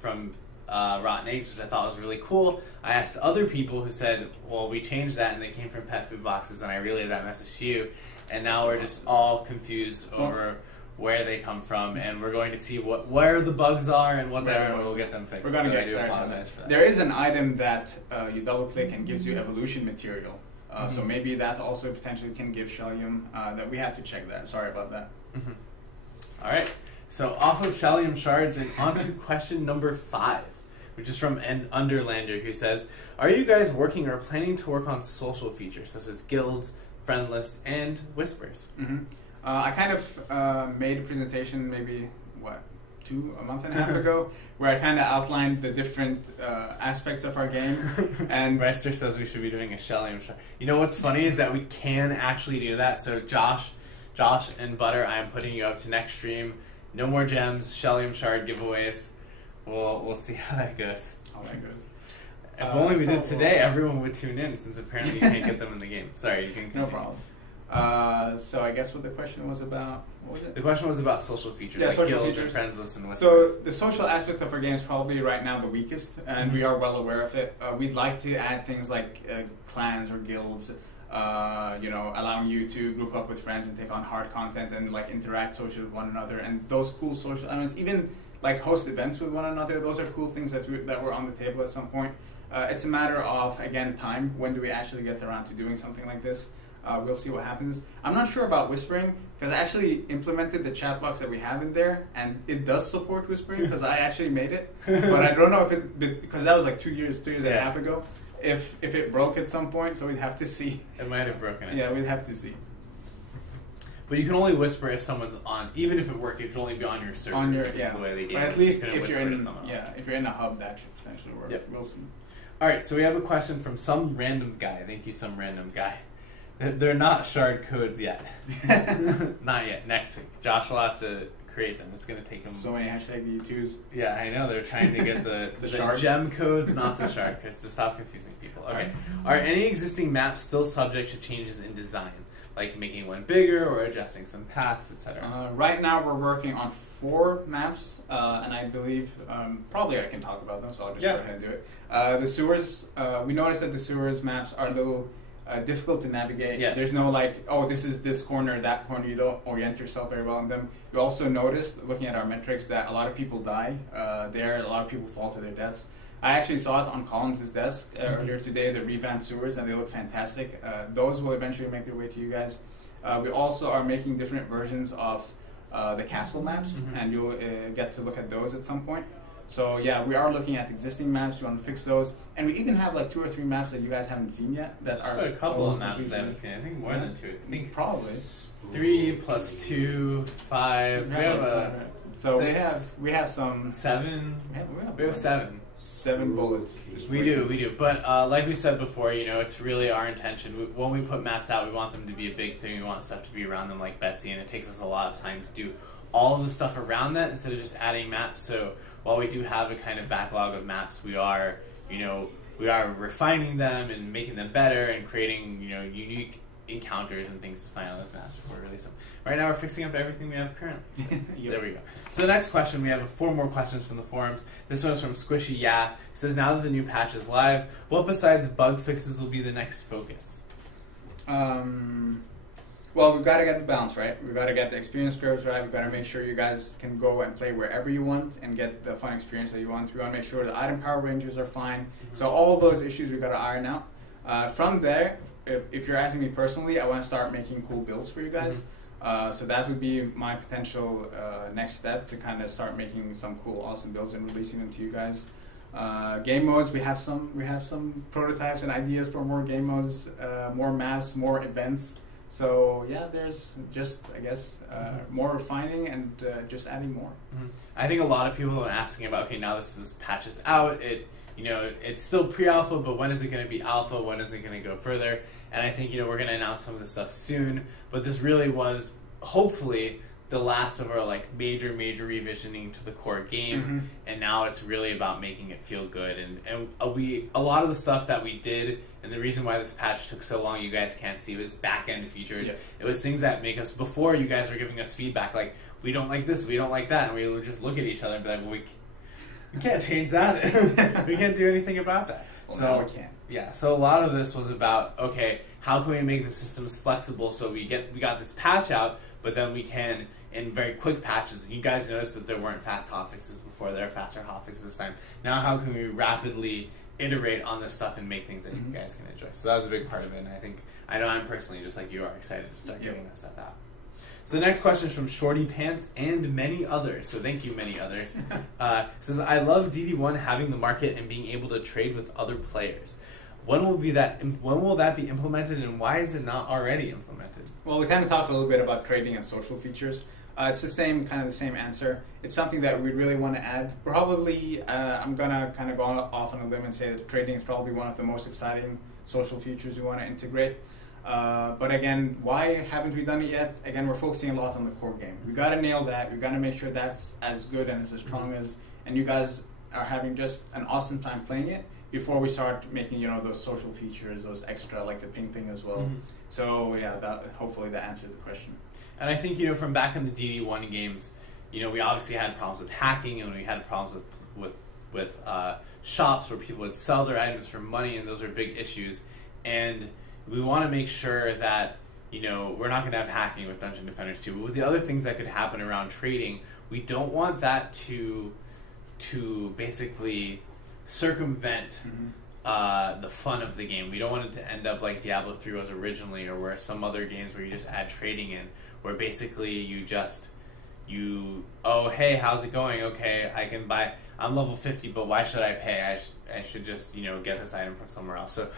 from rotten eggs, which I thought was really cool, I asked other people who said, well, we changed that and they came from pet food boxes, and I relayed that message to you, and now we're just all confused over where they come from, and we're going to see where the bugs are and what they are, and we'll get them fixed. We're going to get clarity. There is an item that you double click and gives you evolution material. So maybe that also potentially can give Shellium. That we have to check that. Sorry about that. All right. So off of Shellium shards and on to question number 5, which is from an Underlander, who says, "Are you guys working or planning to work on social features such as guilds, friend lists, and whispers?" I kind of made a presentation maybe, a month and a half ago, where I kind of outlined the different aspects of our game. And Reister says we should be doing a Shellium shard. You know what's funny is that we can actually do that. So Josh and Butter, I am putting you up to next stream. No more gems, Shellium shard giveaways. We'll see how that goes. How that goes. If only we did today, everyone would tune in, since apparently you can't get them in the game. Sorry, you can continue. No problem. So I guess what the question was about, what was it? The question was about social features, like social guilds features. or friends list and whispers. So the social aspect of our game is probably right now the weakest, and we are well aware of it. We'd like to add things like clans or guilds, allowing you to group up with friends and take on hard content and like interact socially with one another, and those cool social elements, even like host events with one another. Those are cool things that were on the table at some point. It's a matter of, again, time. When do we actually get around to doing something like this? We'll see what happens. I'm not sure about whispering, because I actually implemented the chat box that we have in there, and it does support whispering, because I actually made it. But I don't know if it, because that was like 2 years and a half ago, if it broke at some point, so we'd have to see. It might have broken. Yeah, we'd have to see. But you can only whisper if someone's on. Even if it worked, it could only be on your server. On your, the way they but at least if you're in a hub, that should potentially work. Yep. We'll see. All right, so we have a question from some random guy. Thank you, some random guy. They're not shard codes yet. Not yet. Next week. Josh will have to create them. It's going to take him... So many #U2s. Yeah, I know. They're trying to get the gem codes, not the shard codes, to stop confusing people. Okay. Are any existing maps still subject to changes in design? Like making one bigger or adjusting some paths, etc.? Right now we're working on 4 maps, and I believe probably I can talk about them, so I'll just go ahead and do it. The sewers, we noticed that the sewers maps are a little difficult to navigate. Yeah. There's no like, oh, this is this corner, that corner. You don't orient yourself very well in them. We also noticed, looking at our metrics, that a lot of people die there. A lot of people fall to their deaths. I actually saw it on Collins' desk earlier today, the revamped sewers, and they look fantastic. Those will eventually make their way to you guys. We also are making different versions of the castle maps, and you'll get to look at those at some point. So yeah, we are looking at existing maps. We want to fix those, and we even have like 2 or 3 maps that you guys haven't seen yet. That are a couple of maps that I haven't seen. I think more than 2. I think probably 3 plus 2, 5. We have so 6, we have some 7. We have 7. 7 bullets. We do. But like we said before, you know, it's really our intention. When we put maps out, we want them to be a big thing. We want stuff to be around them like Betsy, and it takes us a lot of time to do all of the stuff around that instead of just adding maps. So while we do have a kind of backlog of maps, we are refining them and making them better and creating, you know, unique encounters and things to find on those maps before we release them. Right now we're fixing up everything we have currently. So there we go. So the next question, we have 4 more questions from the forums. This one's from Squishy Yeah. It says, now that the new patch is live, what besides bug fixes will be the next focus? Well, we've got to get the balance right. We've got to get the experience curves right. We've got to make sure you guys can go and play wherever you want and get the fun experience that you want. We want to make sure the item power ranges are fine. So all of those issues we've got to iron out. From there, if you're asking me personally, I want to start making cool builds for you guys. So that would be my potential next step, to kind of start making some cool, awesome builds and releasing them to you guys. Game modes, we have some prototypes and ideas for more game modes, more maps, more events. So yeah, there's just, I guess, more refining and just adding more. I think a lot of people are asking about, okay, now this patch is out. It's still pre-alpha, but when is it going to be alpha? When is it going to go further? And I think, we're going to announce some of this stuff soon. But this really was, hopefully, the last of our major revisioning to the core game, and now it's really about making it feel good. And a lot of the stuff that we did, and the reason why this patch took so long, you guys can't see, was back end features. Yeah. It was things that make us, before you guys were giving us feedback, like, we don't like this, we don't like that, and we would just look at each other and be like, well, we can't change that. We can't do anything about that. Well, no, we can't. Yeah, so a lot of this was about, okay, how can we make the systems flexible so we got this patch out, but then we can, in very quick patches, you guys noticed that there weren't fast hotfixes before, there are faster hotfixes this time. Now how can we rapidly iterate on this stuff and make things that you guys can enjoy? So that was a big part of it, and I know I'm personally, just like you are, excited to start getting that stuff out. So the next question is from Shorty Pants and many others. So thank you, many others. Says, I love DD1 having the market and being able to trade with other players. When will that be implemented, and why is it not already implemented? Well, we kind of talked a little bit about trading and social features. It's the same answer. It's something that we really want to add. Probably, I'm gonna kind of go off on a limb and say that trading is probably one of the most exciting social features we want to integrate. But again, why haven't we done it yet? Again, we're focusing a lot on the core game. We got to nail that. We got to make sure that's as good and as strong as, and you guys are having just an awesome time playing it before we start making, those social features, those extra, like the ping thing as well. So yeah, hopefully that answers the question. And I think, from back in the DD1 games, we obviously had problems with hacking, and we had problems with shops where people would sell their items for money, and those are big issues. And we want to make sure that, we're not going to have hacking with Dungeon Defenders 2. But with the other things that could happen around trading, we don't want that to basically circumvent the fun of the game. We don't want it to end up like Diablo 3 was originally, or where some other games where you just add trading in, where basically oh, hey, how's it going? Okay, I can buy, I'm level 50, but why should I pay? I should just, get this item from somewhere else. So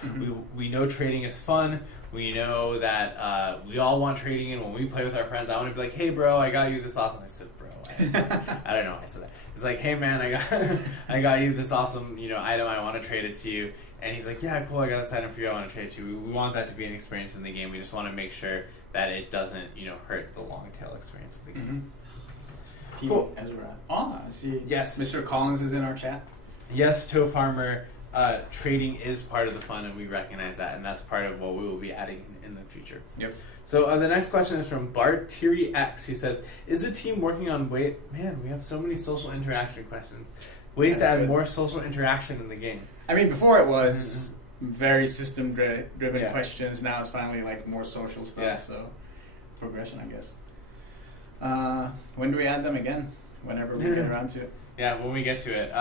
we know trading is fun. We know that we all want trading in. When we play with our friends, I want to be like, hey, bro, I got you this awesome. I said, bro. I don't know why I said that. It's like, hey, man, I got you this awesome, item. I want to trade it to you. And he's like, yeah, cool, I got this item for you. I want to trade it to you. We want that to be an experience in the game. We just want to make sure that it doesn't, hurt the long tail experience of the game. Cool. Ezra. Oh, I see. Yes. Mr. Collins is in our chat. Yes, Toe Farmer, trading is part of the fun, and we recognize that, and that's part of what we will be adding in the future. Yep. So the next question is from Bart Thierry X, who says, is the team working on we have so many social interaction questions. Ways to add more social interaction in the game. I mean, before it was very system-driven questions. Now it's finally like more social stuff. Yeah. So progression, I guess. When do we add them again? Whenever we get around to it. Yeah, when we get to it.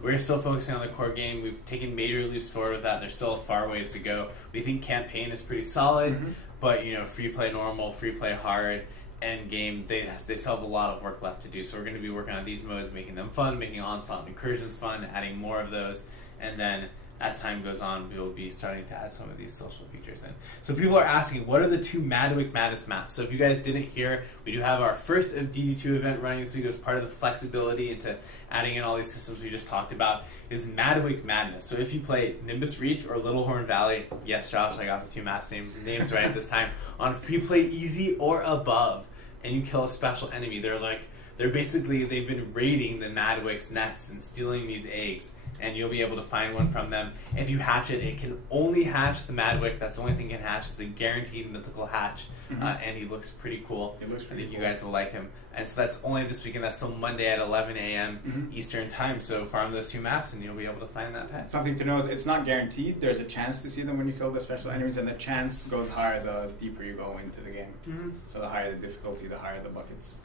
We're still focusing on the core game. We've taken major leaps forward with that. There's still a far ways to go. We think campaign is pretty solid. but free play normal, free play hard, end game, they still have a lot of work left to do. So we're going to be working on these modes, making them fun, making Onslaught and Incursions fun, adding more of those, and then as time goes on, we will be starting to add some of these social features in. So people are asking, what are the 2 Madwick Madness maps? So if you guys didn't hear, we do have our first of DD2 event running this week as part of the flexibility into adding in all these systems we just talked about, is Madwick Madness. So if you play Nimbus Reach or Little Horn Valley, yes, Josh, I got the 2 maps names right this time, on free play easy or above, and you kill a special enemy, they've been raiding the Madwick's nests and stealing these eggs, and you'll be able to find one from them. If you hatch it, it can only hatch the Madwick. That's the only thing it can hatch. It's a guaranteed mythical hatch, and he looks pretty cool. It looks pretty cool. You guys will like him. And so that's only this weekend. That's till Monday at 11 a.m. Eastern time. So farm those 2 maps, and you'll be able to find that pet. Something to note, it's not guaranteed. There's a chance to see them when you kill the special enemies, and the chance goes higher the deeper you go into the game. So the higher the difficulty, the higher the buckets.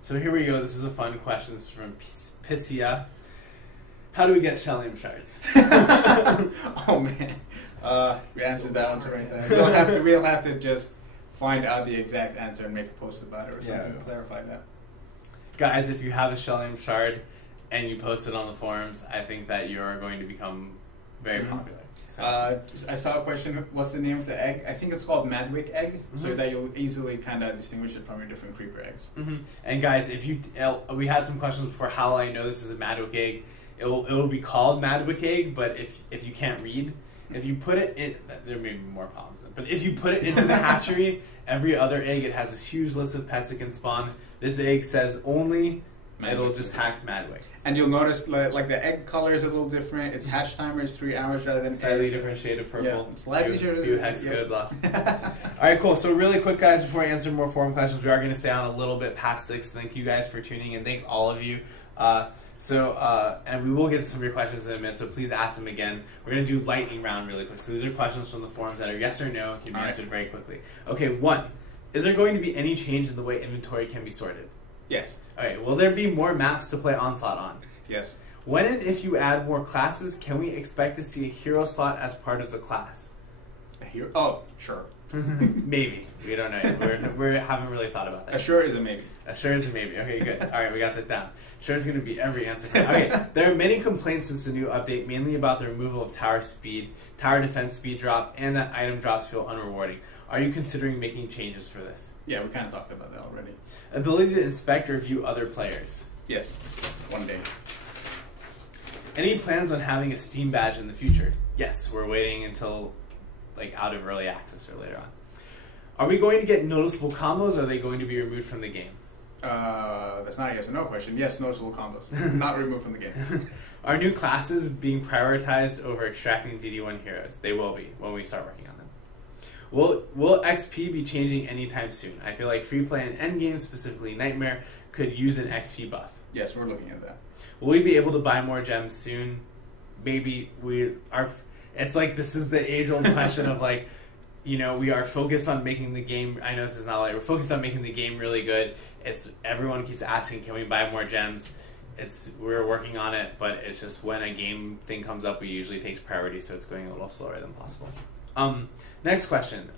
So here we go. This is a fun question. This is from Pissia. How do we get Shellium shards? Oh man, we answered that one right there. We'll have to just find out the exact answer and make a post about it or something to clarify that. Guys, if you have a Shellium shard and you post it on the forums, I think that you are going to become very popular. So. I saw a question, what's the name of the egg? I think it's called Madwick egg, so that you'll easily kind of distinguish it from your different creeper eggs. And guys, we had some questions before how I know this is a Madwick egg. It will be called Madwick egg, but if you can't read, if you put it in, there may be more problems. But if you put it into the hatchery, every other egg, it has this huge list of pets it can spawn. This egg says only, it'll just hack Madwick. And you'll notice like the egg color is a little different. Its hatch timer is 3 hours rather than slightly different shade of purple. Yeah, slightly few hex codes off. All right, cool. So really quick, guys, before I answer more forum questions, we are going to stay on a little bit past 6. Thank you guys for tuning in. Thank all of you. And we will get some of your questions in a minute, so please ask them again. We're going to do lightning round really quick. So these are questions from the forums that are yes or no, can be answered very quickly. Okay, 1. Is there going to be any change in the way inventory can be sorted? Yes. Okay, will there be more maps to play Onslaught on? Yes. When and if you add more classes, can we expect to see a hero slot as part of the class? A hero? Oh, sure. Maybe. We don't know. We haven't really thought about that. A sure is a maybe. A sure is a maybe. Okay, good. All right, we got that down. Sure is going to be every answer. Okay, there are many complaints since the new update, mainly about the removal of tower defense speed drop, and that item drops feel unrewarding. Are you considering making changes for this? Yeah, we kind of talked about that already. Ability to inspect or view other players. Yes, one day. Any plans on having a Steam badge in the future? Yes, we're waiting until out of early access or later on. Are we going to get noticeable combos, or are they going to be removed from the game? That's not a yes or no question. Yes, noticeable combos. Not removed from the game. Are new classes being prioritized over extracting DD1 heroes? They will be when we start working on them. Will XP be changing anytime soon? I feel like free play and endgame, specifically Nightmare, could use an XP buff. Yes, we're looking at that. Will we be able to buy more gems soon? Maybe we are. It's like this is the age-old question of we are focused on making the game. I know this is not we're focused on making the game really good. Everyone keeps asking, can we buy more gems? We're working on it, but it's just when a game thing comes up, we usually takes priority, so it's going a little slower than possible. Next question.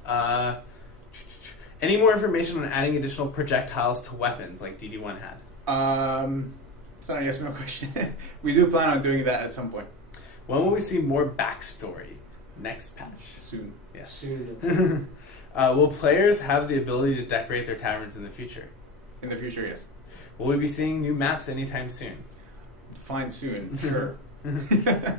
Any more information on adding additional projectiles to weapons like DD1 had? It's not a yes or no question. We do plan on doing that at some point. When will we see more backstory? Next patch. Soon. Yes. Soon. Will players have the ability to decorate their taverns in the future? In the future, yes. Will we be seeing new maps anytime soon? Fine soon, sure.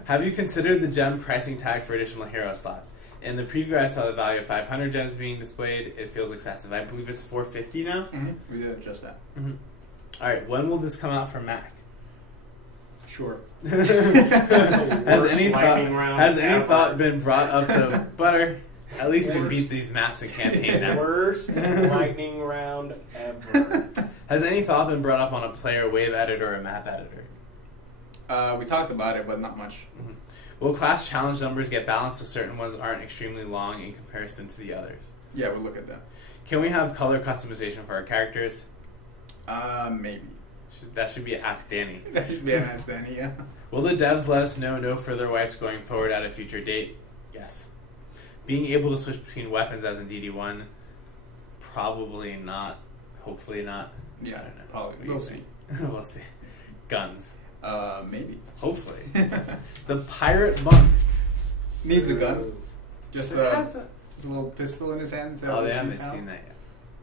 Have you considered the gem pricing tag for additional hero slots? In the preview, I saw the value of 500 gems being displayed. It feels excessive. I believe it's 450 now? We did adjust that. All right, when will this come out for Mac? Sure. Has any thought been brought up to Butter? At least we beat these maps in campaign now. Worst lightning round ever. Has any thought been brought up on a player wave editor or a map editor? We talked about it, but not much. Will class challenge numbers get balanced so certain ones aren't extremely long in comparison to the others? Yeah, we'll look at that. Can we have color customization for our characters? Maybe. That should be Ask Danny. That should be Ask Danny, yeah. Will the devs let us know no further wipes going forward at a future date? Yes. Being able to switch between weapons as in DD1, Probably not. Hopefully not. Yeah, I don't know. probably. We'll see. We'll see. Guns. Maybe. Hopefully. The pirate monk Needs a gun. Just It a has a- little pistol in his hand. Oh, they haven't seen that yet.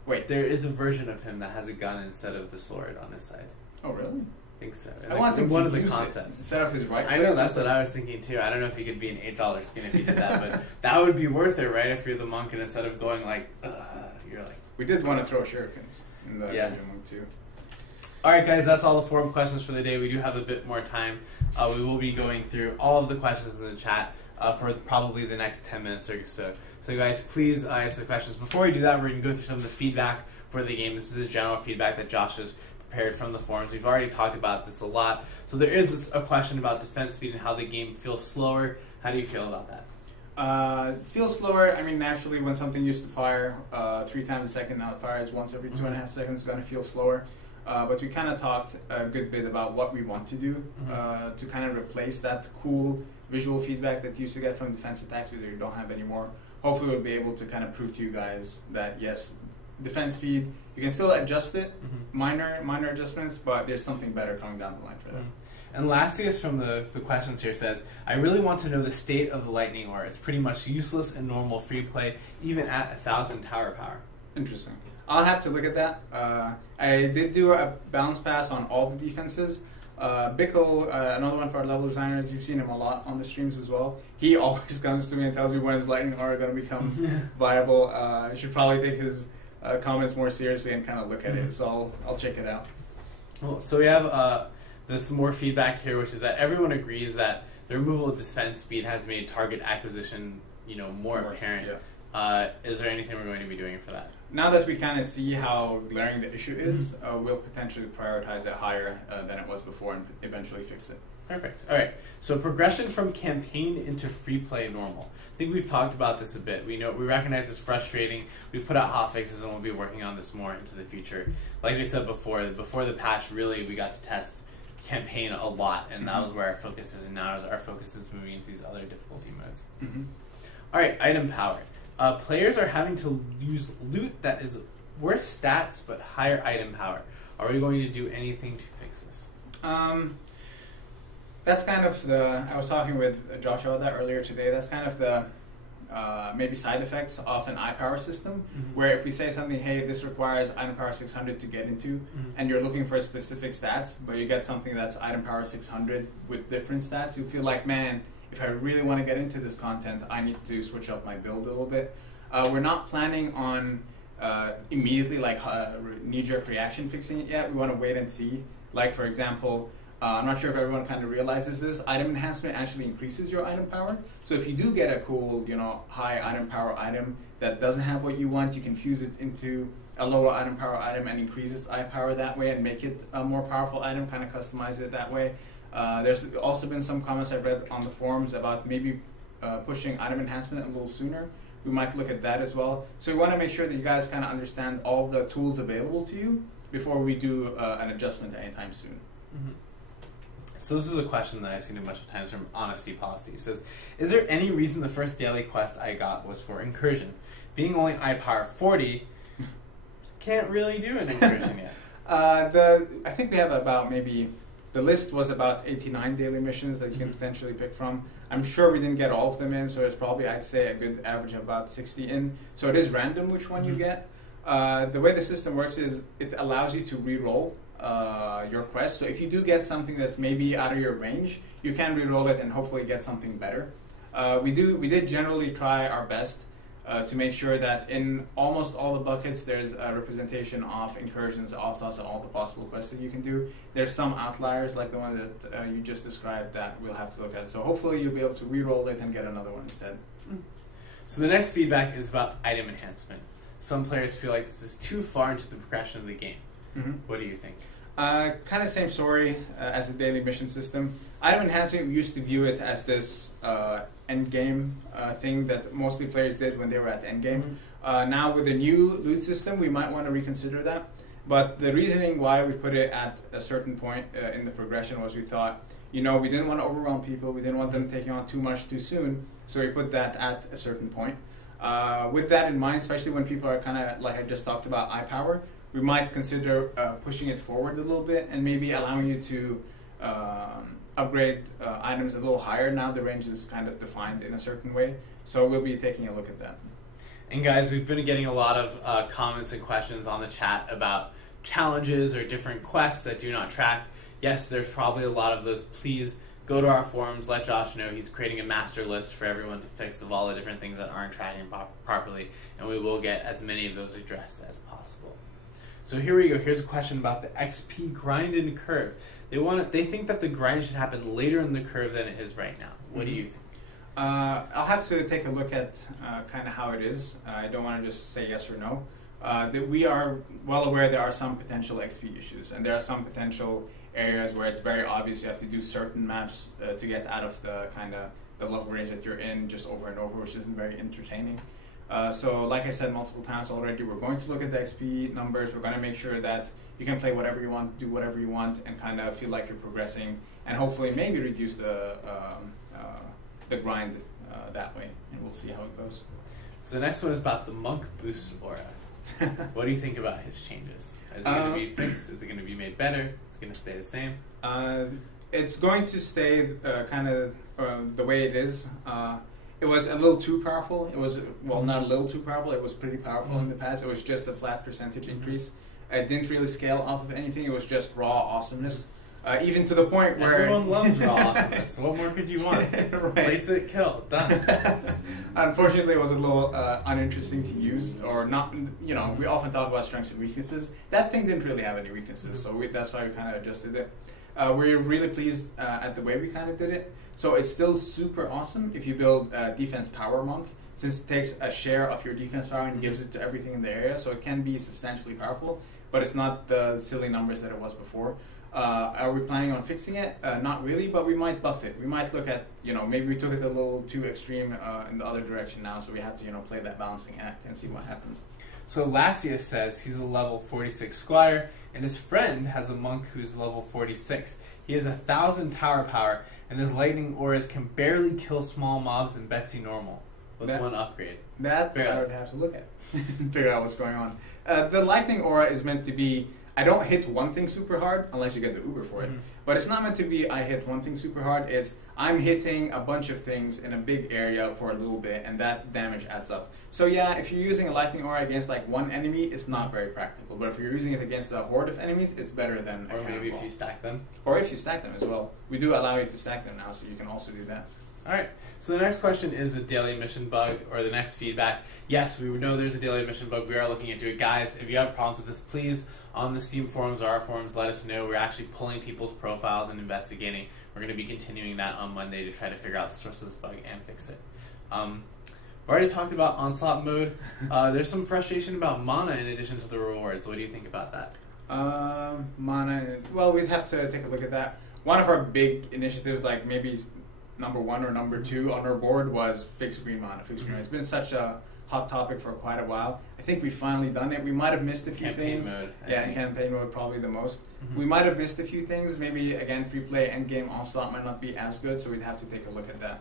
Wait. There is a version of him that has a gun instead of the sword on his side. Oh, really? I think so. I want him one to of the use it concepts. instead of his right. I know, that's what I was thinking too. I don't know if he could be an $8 skin if he did that, but that would be worth it, right? If you're the monk and instead of going like, you're like. We did want to throw shurikens in the Yeah. dungeon one too. All right, guys, that's all the forum questions for the day. We do have a bit more time. We will be going through all of the questions in the chat for probably the next 10 minutes or so. So, guys, please answer the questions. Before we do that, we're going to go through some of the feedback for the game. This is a general feedback that Josh has prepared from the forums. We've already talked about this a lot. So there is a question about defense speed and how the game feels slower. How do you feel about that? Feels slower. I mean, naturally, when something used to fire 3 times a second, now it fires once every 2.5 seconds, it's going to feel slower. But we kind of talked a good bit about what we want to do to kind of replace that cool visual feedback that you used to get from defense attacks, whether you don't have anymore. Hopefully, we'll be able to kind of prove to you guys that yes, defense speed, you can still adjust it, minor adjustments, but there's something better coming down the line for that. And lastly is from the questions here says, I really want to know the state of the lightning ore. It's pretty much useless in normal free play, even at 1,000 tower power. Interesting. I'll have to look at that. I did do a balance pass on all the defenses. Bickle, another one for our level designers, you've seen him a lot on the streams as well. He always comes to me and tells me when his lightning are going to become viable. I should probably take his comments more seriously and kind of look at it. So I'll check it out. Well, so we have this more feedback here, which is that everyone agrees that the removal of defense speed has made target acquisition, more apparent. Yeah. Is there anything we're going to be doing for that? Now that we kind of see how glaring the issue is, we'll potentially prioritize it higher than it was before and eventually fix it. Perfect. All right. So progression from campaign into free play normal. I think we've talked about this a bit. We recognize it's frustrating. We've put out hot fixes and we'll be working on this more into the future. Like we said before the patch, really we got to test campaign a lot, and that was where our focus is. And now our focus is moving into these other difficulty modes. All right. Item powered. Players are having to use loot that is worse stats but higher item power. Are we going to do anything to fix this? That's kind of I was talking with Josh about that earlier today. That's kind of the maybe side effects of an iPower system, where if we say something, hey, this requires item power 600 to get into, and you're looking for specific stats, but you get something that's item power 600 with different stats, you feel like, man, if I really want to get into this content, I need to switch up my build a little bit. We're not planning on immediately knee-jerk reaction fixing it yet. We want to wait and see. Like, for example, I'm not sure if everyone kind of realizes this, item enhancement actually increases your item power. So if you do get a cool, high item power item that doesn't have what you want, you can fuse it into a lower item power item and increase its item power that way and make it a more powerful item, kind of customize it that way. There's also been some comments I've read on the forums about maybe pushing item enhancement a little sooner. We might look at that as well. So we want to make sure that you guys kind of understand all the tools available to you before we do an adjustment anytime soon. So this is a question that I've seen a bunch of times from Honesty Policy. It says, is there any reason the first daily quest I got was for incursions? Being only iPower 40, can't really do an incursion yet. I think we have about the list was about 89 daily missions that you can potentially pick from. I'm sure we didn't get all of them in, so it's probably, I'd say, a good average of about 60 in. So it is random which one you get. The way the system works is it allows you to re-roll your quest. So if you do get something that's maybe out of your range, you can re-roll it and hopefully get something better. We did generally try our best to make sure that in almost all the buckets there's a representation of incursions, also all the possible quests that you can do. There's some outliers like the one that you just described that we'll have to look at. So hopefully you'll be able to re-roll it and get another one instead. So the next feedback is about item enhancement. Some players feel like this is too far into the progression of the game. What do you think? Kind of same story as the daily mission system. Item enhancement, we used to view it as this end game thing that mostly players did when they were at end game. Now with the new loot system, we might want to reconsider that. But the reasoning why we put it at a certain point in the progression was we thought, we didn't want to overwhelm people. We didn't want them taking on too much too soon. So we put that at a certain point. With that in mind, especially when people are kind of, like I just talked about, eye power, we might consider pushing it forward a little bit and maybe allowing you to upgrade items a little higher. Now the range is kind of defined in a certain way, so we'll be taking a look at that. And guys, we've been getting a lot of comments and questions on the chat about challenges or different quests that do not track. Yes, there's probably a lot of those. Please go to our forums, let Josh know. He's creating a master list for everyone to fix of all the different things that aren't tracking properly, and we will get as many of those addressed as possible. So here we go. Here's a question about the XP grind and curve. They think that the grind should happen later in the curve than it is right now. What do you think? I'll have to take a look at kind of how it is. I don't want to just say yes or no. That we are well aware there are some potential XP issues, and there are some potential areas where it's very obvious you have to do certain maps to get out of the kind of the level range that you're in just over and over, which isn't very entertaining. So like I said multiple times already, we're going to look at the XP numbers. We're going to make sure that you can play whatever you want, do whatever you want, and kind of feel like you're progressing, and hopefully maybe reduce the grind that way, and we'll see how it goes. So the next one is about the monk boost aura. What do you think about his changes? Is it going to be fixed? Is it going to be made better? Is it going to stay the same? It's going to stay kind of the way it is. It was a little too powerful. It was, well, not a little too powerful. It was pretty powerful in the past. It was just a flat percentage increase. It didn't really scale off of anything. It was just raw awesomeness. Even to the point where... Everyone loves raw awesomeness. What more could you want? Right. Place it, kill, done. Unfortunately, it was a little uninteresting to use, or not, you know, we often talk about strengths and weaknesses. That thing didn't really have any weaknesses, so that's why we kind of adjusted it. We're really pleased at the way we kind of did it. So it's still super awesome if you build a defense power monk, since it takes a share of your defense power and gives it to everything in the area, so it can be substantially powerful, but it's not the silly numbers that it was before. Are we planning on fixing it? Not really, but we might buff it. We might look at, you know, maybe we took it a little too extreme in the other direction now, so we have to, you know, play that balancing act and see what happens. So Lassius says he's a level 46 squire, and his friend has a monk who's level 46. He has 1,000 tower power, and his lightning auras can barely kill small mobs in Betsy normal with one upgrade. That I would have to look at, figure out what's going on. The lightning aura is meant to be, I don't hit one thing super hard unless you get the Uber for it. But it's not meant to be I hit one thing super hard. It's I'm hitting a bunch of things in a big area for a little bit, and that damage adds up. So yeah, if you're using a lightning aura against like one enemy, it's not very practical. But if you're using it against a horde of enemies, it's better than a Or maybe cannonball. if you stack them. Or if you stack them as well. We do allow you to stack them now, so you can also do that. Alright, so the next question is a daily mission bug, or the next feedback. Yes, we know there's a daily mission bug. We are looking into it. Guys, if you have problems with this, please, on the Steam forums or our forums, let us know. We're actually pulling people's profiles and investigating. We're going to be continuing that on Monday to try to figure out the source of this bug and fix it. We've already talked about Onslaught mode. There's some frustration about mana in addition to the rewards. What do you think about that? Mana, well, we'd have to take a look at that. One of our big initiatives, like maybe number 1 or number 2 on our board, was fixed green mana. Fixed green. It's been such a hot topic for quite a while. I think we've finally done it. We might have missed a few Campaign things. mode, Yeah, in campaign mode probably the most. Mm-hmm. We might have missed a few things. Maybe again, free play endgame Onslaught might not be as good, so we'd have to take a look at that.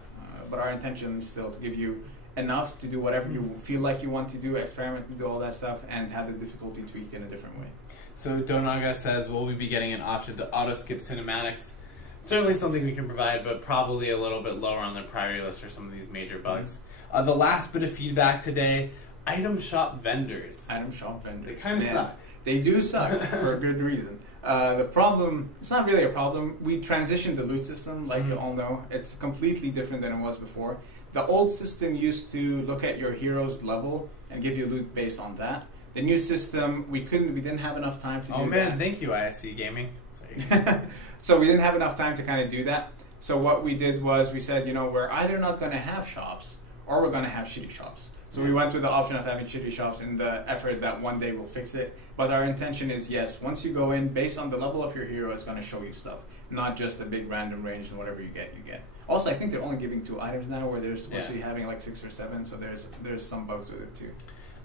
But our intention is still to give you enough to do whatever you feel like you want to do, experiment and do all that stuff, and have the difficulty tweaked in a different way. So Donaga says, will we be getting an option to auto-skip cinematics? Certainly something we can provide, but probably a little bit lower on the priority list for some of these major bugs. The last bit of feedback today, item shop vendors. Item shop vendors. They kind of suck. They do suck for a good reason. The problem, it's not really a problem. We transitioned the loot system, like you all know. It's completely different than it was before. The old system used to look at your hero's level and give you loot based on that. The new system, we didn't have enough time to do that. Oh man, thank you ISC Gaming. Sorry. So we didn't have enough time to kind of do that. So what we did was we said, you know, we're either not going to have shops or we're going to have shitty shops. So we went with the option of having shitty shops in the effort that one day we'll fix it. But our intention is, yes, once you go in, based on the level of your hero, it's going to show you stuff. Not just a big random range and whatever you get, you get. Also, I think they're only giving 2 items now, where they're supposed to be having like 6 or 7, so there's some bugs with it too.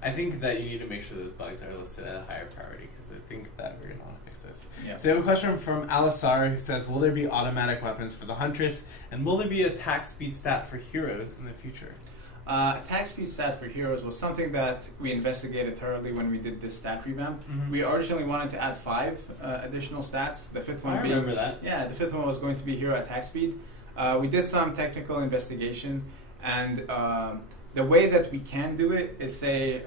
I think that you need to make sure those bugs are listed at a higher priority, because I think that we're going to want to fix this. Yeah. So we have a question from Alisar who says, will there be automatic weapons for the Huntress, and will there be attack speed stat for heroes in the future? Attack speed stat for heroes was something that we investigated thoroughly when we did this stat revamp. Mm-hmm. We originally wanted to add 5 additional stats. The fifth one I remember that. Yeah, the fifth one was going to be hero attack speed. We did some technical investigation, and the way that we can do it is say,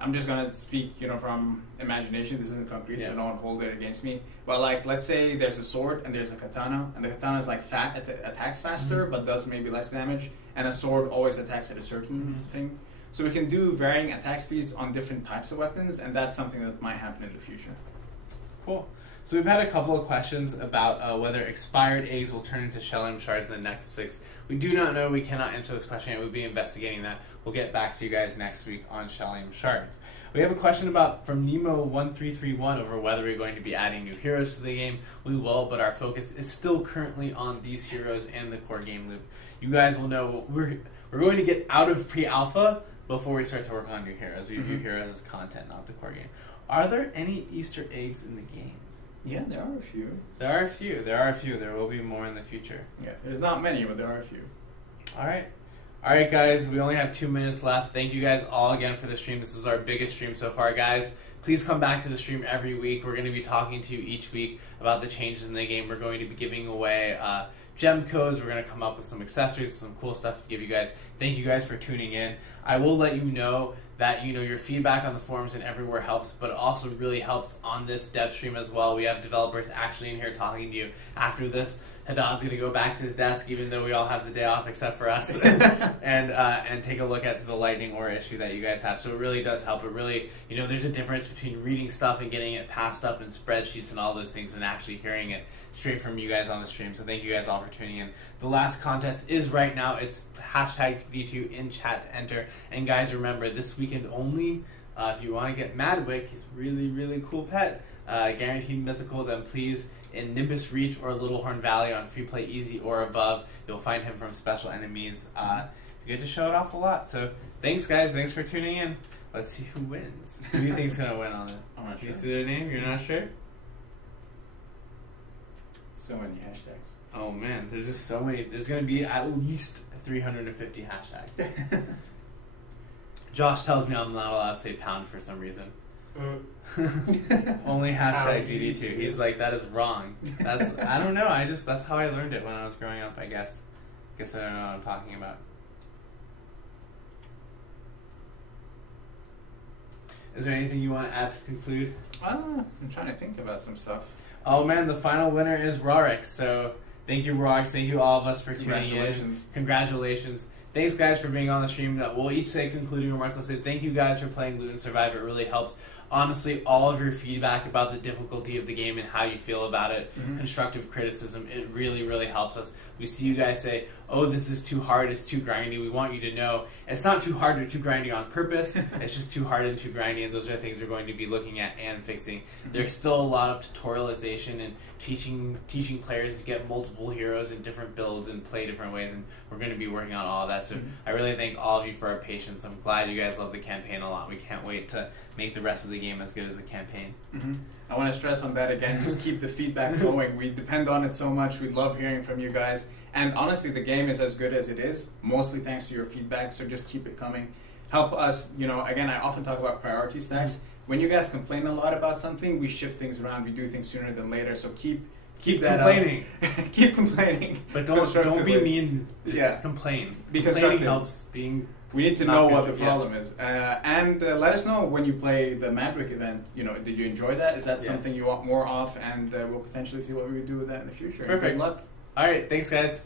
I'm just gonna speak, from imagination. This isn't concrete, so no one hold it against me. But like, let's say there's a sword and there's a katana, and the katana is like attacks faster, but does maybe less damage, and a sword always attacks at a certain thing. So we can do varying attack speeds on different types of weapons, and that's something that might happen in the future. Cool. So we've had a couple of questions about whether expired eggs will turn into Shellium shards in the next 6. We do not know. We cannot answer this question yet. We'll be investigating that. We'll get back to you guys next week on Shellium shards. We have a question from Nemo1331 over whether we're going to be adding new heroes to the game. We will, but our focus is still currently on these heroes and the core game loop. You guys will know we're going to get out of pre-alpha before we start to work on new heroes. We view heroes as content, not the core game. Are there any Easter eggs in the game? Yeah, there are a few. There are a few. There will be more in the future. Yeah, there's not many, but there are a few. All right, guys. We only have 2 minutes left. Thank you guys all again for the stream. This was our biggest stream so far, guys. Please come back to the stream every week. We're going to be talking to you each week about the changes in the game. We're going to be giving away gem codes. We're going to come up with some accessories, some cool stuff to give you guys. Thank you guys for tuning in. I will let you know that your feedback on the forums and everywhere helps, but it also really helps on this dev stream as well. We have developers actually in here talking to you. After this, Hadan's going to go back to his desk, even though we all have the day off except for us, and take a look at the lightning ore issue that you guys have. So it really does help. It really, there's a difference between reading stuff and getting it passed up in spreadsheets and all those things, and actually hearing it straight from you guys on the stream. So thank you guys all for tuning in. The last contest is right now. It's hashtag TD2 in chat to enter. And guys, remember, this weekend only, if you want to get Madwick, his really, really cool pet, guaranteed mythical, then please, in Nimbus Reach or Little Horn Valley on Free Play Easy or above, you'll find him from Special Enemies. You get to show it off a lot. So thanks, guys. Thanks for tuning in. Let's see who wins. Who do you think's going to win on it? I'm not sure. You see their name? You're not sure? So many hashtags. Oh, man. There's just so many. There's going to be at least 350 hashtags. Josh tells me I'm not allowed to say pound for some reason. Only hashtag DD2. He's like, that is wrong. I don't know. That's how I learned it when I was growing up, I guess. I don't know what I'm talking about. Is there anything you want to add to conclude? I'm trying to think about some stuff. Oh man, the final winner is Rorix. So thank you, Rorix. Thank you all of us for tuning in. Congratulations. Thanks, guys, for being on the stream. We'll each say concluding remarks. I'll say thank you, guys, for playing Loot and Survive. It really helps. Honestly, all of your feedback about the difficulty of the game and how you feel about it, constructive criticism, it really, really helps us. We see you guys say, oh, this is too hard, it's too grindy. We want you to know it's not too hard or too grindy on purpose. It's just too hard and too grindy, and those are things we're going to be looking at and fixing. There's still a lot of tutorialization and teaching players to get multiple heroes in different builds and play different ways, and we're going to be working on all of that. So I really thank all of you for our patience. I'm glad you guys love the campaign a lot. We can't wait to make the rest of the game as good as the campaign. I want to stress on that again. Just keep the feedback flowing. We depend on it so much. We love hearing from you guys. And honestly, the game is as good as it is, mostly thanks to your feedback. So just keep it coming. Help us, again, I often talk about priority stacks. When you guys complain a lot about something, we shift things around. We do things sooner than later. So keep that complaining. Keep complaining. But don't be mean. Just complain. Complaining helps. We need to know what the problem is. And let us know when you play the Madwick event. Did you enjoy that? Is that something you want more of? And we'll potentially see what we would do with that in the future. Perfect. Good luck. All right. Thanks, guys.